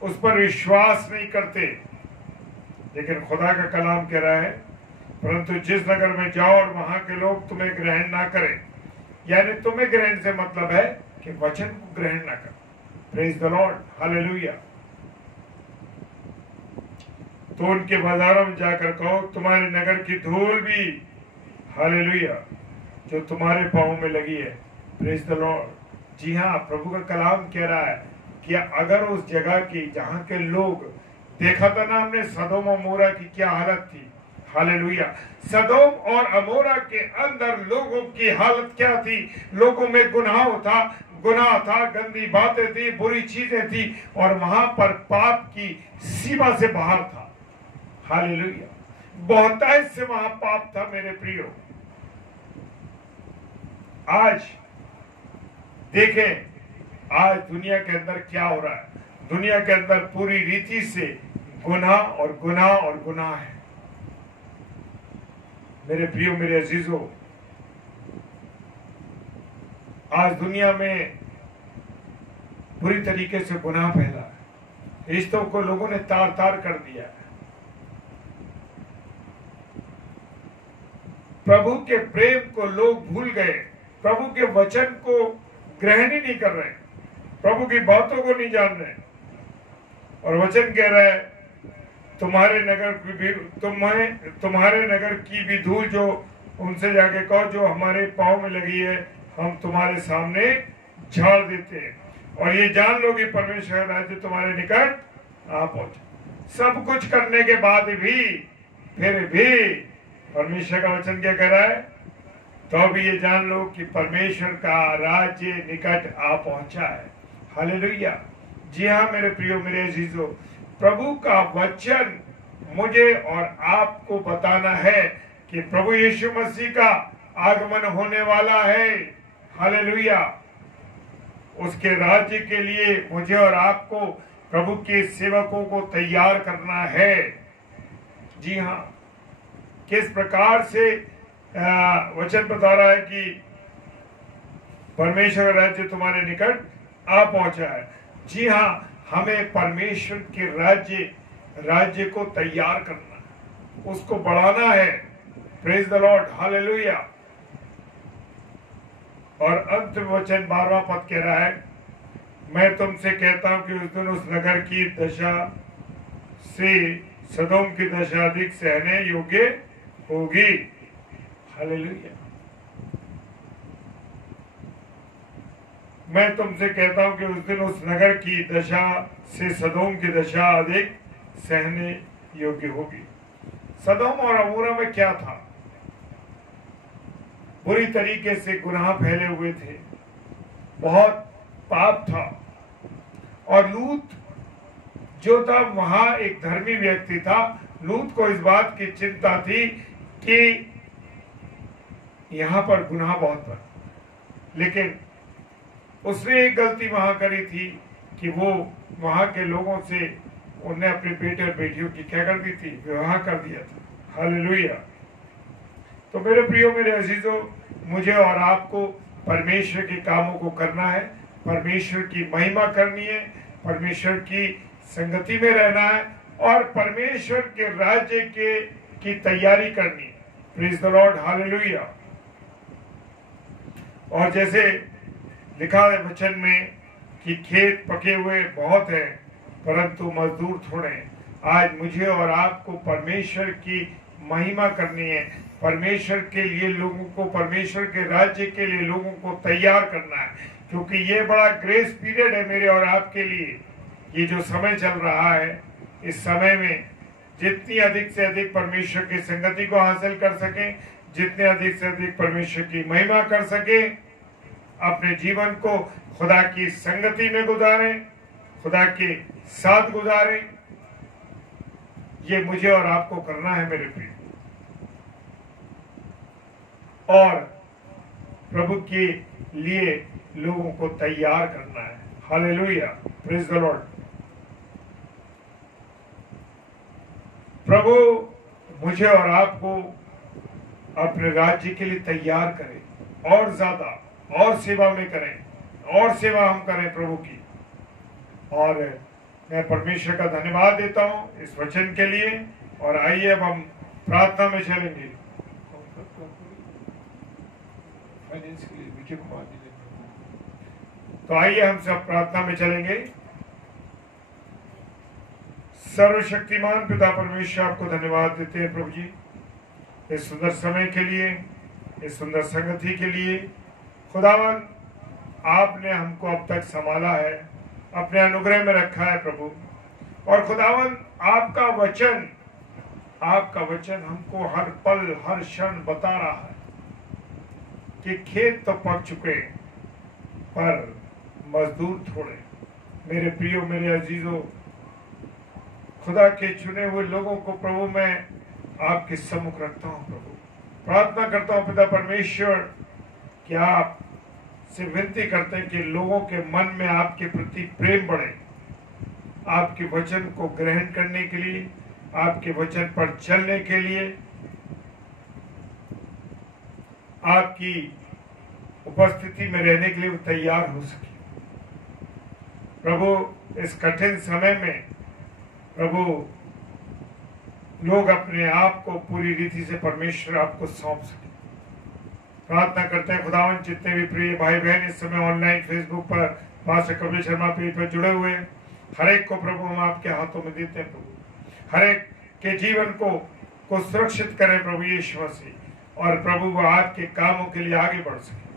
उस पर विश्वास नहीं करते। लेकिन खुदा का कलाम कह रहा है, परंतु जिस नगर में जाओ और वहां के लोग तुम्हें ग्रहण ना करें, यानी तुम्हें ग्रहण से मतलब है कि वचन को ग्रहण ना करें। Praise the Lord. हालेलुया। तो उनके बाजारों में जाकर कहो, तुम्हारे नगर की धूल भी, हालेलुया, जो तुम्हारे पांव में लगी है। Praise the Lord. जी हाँ, प्रभु का कलाम कह रहा है कि अगर उस जगह की जहां के लोग, देखा था ना हमने सदोम और अमोरा की क्या हालत थी। हालेलुया। सदोम और अमोरा के अंदर लोगों की हालत क्या थी? लोगों में गुनाह था, गंदी बातें थी, बुरी चीजें थी, और वहां पर पाप की सीमा से बाहर था। हालेलुया। बहुतायत से वहां पाप था मेरे प्रियो। आज देखें, आज दुनिया के अंदर क्या हो रहा है। दुनिया के अंदर पूरी रीति से गुनाह और गुनाह और गुनाह है मेरे प्रियो, मेरे अजीजों। आज दुनिया में पूरी तरीके से गुनाह फैला है, रिश्तों को लोगों ने तार तार कर दिया है। प्रभु के प्रेम को लोग भूल गए, प्रभु के वचन को ग्रहण ही नहीं कर रहे, प्रभु की बातों को नहीं जान रहे। और वचन कह रहा है, तुम्हारे नगर की भी धूल जो, उनसे जाके कहो जो हमारे पांव में लगी है, हम तुम्हारे सामने झाड़ देते हैं, और ये जान लो कि परमेश्वर राज्य तुम्हारे निकट आ पहुंचे। सब कुछ करने के बाद भी फिर भी परमेश्वर का वचन क्या कह रहा है? तो भी ये जान लो कि परमेश्वर का राज्य निकट आ पहुंचा है। हालेलुया। जी हाँ मेरे प्रियो, मेरे अजीजों, प्रभु का वचन मुझे और आपको बताना है कि प्रभु यीशु मसीह का आगमन होने वाला है। हालेलुया। उसके राज्य के लिए मुझे और आपको, प्रभु के सेवकों को तैयार करना है। जी हाँ, किस प्रकार से वचन बता रहा है कि परमेश्वर का राज्य तुम्हारे निकट आ पहुंचा है। जी हाँ, हमें परमेश्वर के राज्य को तैयार करना है, उसको बढ़ाना है। Praise the Lord. हालेलुया। और अंत वचन 12वां पद कह रहा है, मैं तुमसे कहता हूं कि उस दिन उस नगर की दशा से सदोम की दशा अधिक सहने योग्य होगी। हालेलुया। मैं तुमसे कहता हूं कि उस दिन उस नगर की दशा से सदोम की दशा अधिक सहने योग्य होगी। सदोम और अमोरा में क्या था? बुरी तरीके से गुनाह फैले हुए थे, बहुत पाप था। और लूत जो था वहां एक धर्मी व्यक्ति था। लूत को इस बात की चिंता थी कि यहां पर गुनाह बहुत था, लेकिन उसने एक गलती वहां करी थी कि वो वहां के लोगों से उन्हें अपने बेटे और बेटियों की क्या कर दी थी? विवाह कर दिया था। हालेलुया। तो मेरे प्रियो, मेरे अजीजों, मुझे और आपको परमेश्वर के कामों को करना है, परमेश्वर की महिमा करनी है, परमेश्वर की संगति में रहना है और परमेश्वर के राज्य की तैयारी करनी है। Praise the Lord. हालेलुया। और जैसे लिखा है वचन में कि खेत पके हुए बहुत हैं परंतु मजदूर थोड़े हैं। आज मुझे और आपको परमेश्वर की महिमा करनी है, परमेश्वर के लिए लोगों को, परमेश्वर के राज्य के लिए लोगों को तैयार करना है, क्योंकि ये बड़ा ग्रेस पीरियड है मेरे और आपके लिए। ये जो समय चल रहा है, इस समय में जितनी अधिक से अधिक परमेश्वर की संगति को हासिल कर सके, जितने अधिक से अधिक परमेश्वर की महिमा कर सके, अपने जीवन को खुदा की संगति में गुजारें, खुदा के साथ गुजारें। ये मुझे और आपको करना है मेरे प्रिय, और प्रभु के लिए लोगों को तैयार करना है। हालेलुया। Praise the Lord. प्रभु मुझे और आपको अपने राज्य के लिए तैयार करें, और ज्यादा और सेवा में करें, और सेवा हम करें प्रभु की। और मैं परमेश्वर का धन्यवाद देता हूं इस वचन के लिए। और आइए अब हम प्रार्थना में चलेंगे। तो आइए हम सब प्रार्थना में चलेंगे। सर्वशक्तिमान पिता परमेश्वर, आपको धन्यवाद देते हैं प्रभु जी, इस सुंदर समय के लिए, इस सुंदर संगति के लिए। खुदावन, आपने हमको अब तक संभाला है, अपने अनुग्रह में रखा है प्रभु। और खुदावन, आपका वचन हमको हर पल हर क्षण बता रहा है कि खेत तो पक चुके पर मजदूर थोड़े। मेरे प्रियो, मेरे अजीजों, खुदा के चुने हुए लोगों को प्रभु मैं आपके सम्मुख रखता हूं प्रभु। प्रार्थना करता हूं पिता परमेश्वर कि आप से विनती करते हैं कि लोगों के मन में आपके प्रति प्रेम बढ़े, आपके वचन को ग्रहण करने के लिए, आपके वचन पर चलने के लिए, आपकी उपस्थिति में रहने के लिए वो तैयार हो सके। प्रभु, इस कठिन समय में प्रभु लोग अपने आप को पूरी रीति से परमेश्वर आपको सौंप सके। प्रार्थना करते हैं खुदावन, जितने भी प्रिय भाई बहन इस समय ऑनलाइन फेसबुक पर पास्टर कपिल शर्मा पेज पर जुड़े हुए हैं, हर एक को प्रभु हम आपके हाथों में देते हैं प्रभु। हर एक के जीवन को सुरक्षित करें प्रभु यीशु मसीह, और प्रभु वो आपके कामों के लिए आगे बढ़ सके।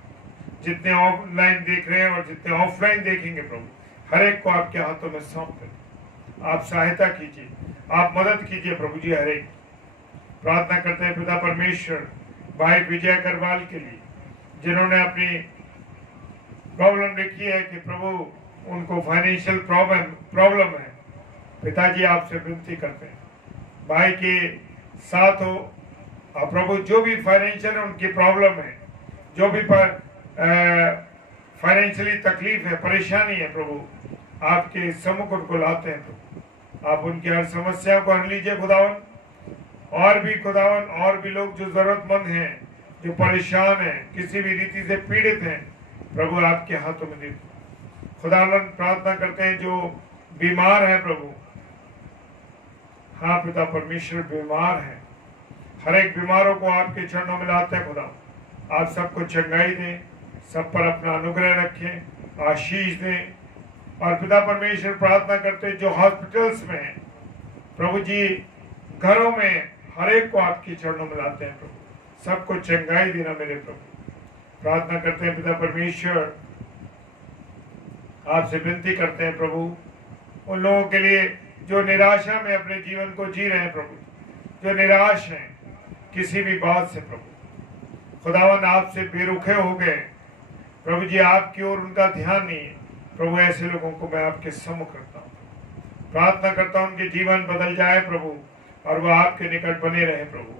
जितने ऑनलाइन देख रहे हैं और जितने ऑफलाइन देखेंगे प्रभु, हर एक को आपके हाथों में सौंप दें। आप सहायता कीजिए, आप मदद कीजिए प्रभु जी हर एक। प्रार्थना करते हैं पिता परमेश्वर भाई विजय अग्रवाल के लिए, जिन्होंने अपनी प्रॉब्लम लिखी है कि प्रभु उनको फाइनेंशियल प्रॉब्लम है। पिताजी, आपसे विनती करते हैं भाई के साथ हो, और प्रभु जो भी फाइनेंशियल उनकी प्रॉब्लम है, जो भी फाइनेंशियली तकलीफ है, परेशानी है, प्रभु आपके सम्मुख उनको लाते हैं प्रभु। आप उनकी हर समस्या को हर लीजिए खुदावन। और भी खुदावन, और भी लोग जो जरूरतमंद हैं, जो परेशान हैं, किसी भी रीति से पीड़ित हैं, प्रभु आपके हाथों में देते खुदावन। प्रार्थना करते हैं जो बीमार है प्रभु, हाँ पिता परमेश्वर बीमार है, हर एक बीमारों को आपके चरणों में लाते हैं खुदा। आप सबको चंगाई दें, सब पर अपना अनुग्रह रखें, आशीष दें। और पिता परमेश्वर प्रार्थना करते हैं जो हॉस्पिटल्स में हैं प्रभु जी, घरों में हर एक को आपके चरणों में लाते हैं प्रभु। सबको चंगाई देना मेरे प्रभु। प्रार्थना करते हैं पिता परमेश्वर, आपसे विनती करते हैं प्रभु उन लोगों के लिए जो निराशा में अपने जीवन को जी रहे हैं प्रभु, जो निराश हैं किसी भी बात से प्रभु। खुदावन आपसे बेरुखे हो गए प्रभु जी, आपकी ओर उनका ध्यान नहीं है प्रभु। ऐसे लोगों को मैं आपके सम्मुख रखता हूँ। प्रार्थना करता हूँ उनके जीवन बदल जाए प्रभु और वह आपके निकट बने रहे प्रभु।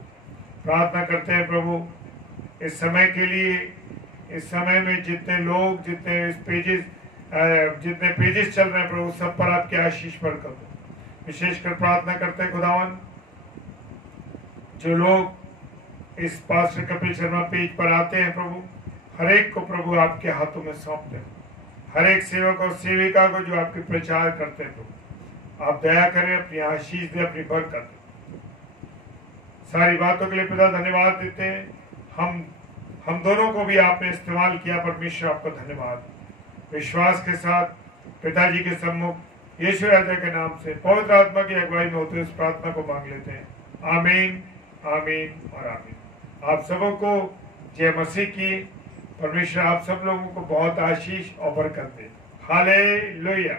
प्रार्थना करते हैं प्रभु इस समय के लिए, इस समय में जितने लोग, जितने पेजेस चल रहे हैं प्रभु, सब पर आपकी आशीष बरकत हो। विशेषकर प्रार्थना करते हैं खुदावन जो लोग इस पास्टर कपिल शर्मा पेज पर आते हैं प्रभु, हर एक को प्रभु आपके हाथों में सौंप दें। हर एक सेवक और सेविका को जो आपके प्रचार करते हैं प्रभु, आप दया करें, अपनी आशीष दें, अपनी बरकत दें। सारी बातों के लिए पिता धन्यवाद देते हैं। हम दोनों को भी आपने इस्तेमाल किया परमेश्वर, आपका धन्यवाद। विश्वास के साथ पिताजी के सम्मुख यीशु राजा के नाम से पवित्र आत्मा की अगुवाई में होते इस प्रार्थना को मांग लेते हैं। आमीन, आमीन और आमीन। आप सबों को जय मसीह की। परमेश्वर आप सब लोगों को बहुत आशीष और बरकत दे। हालेलुया।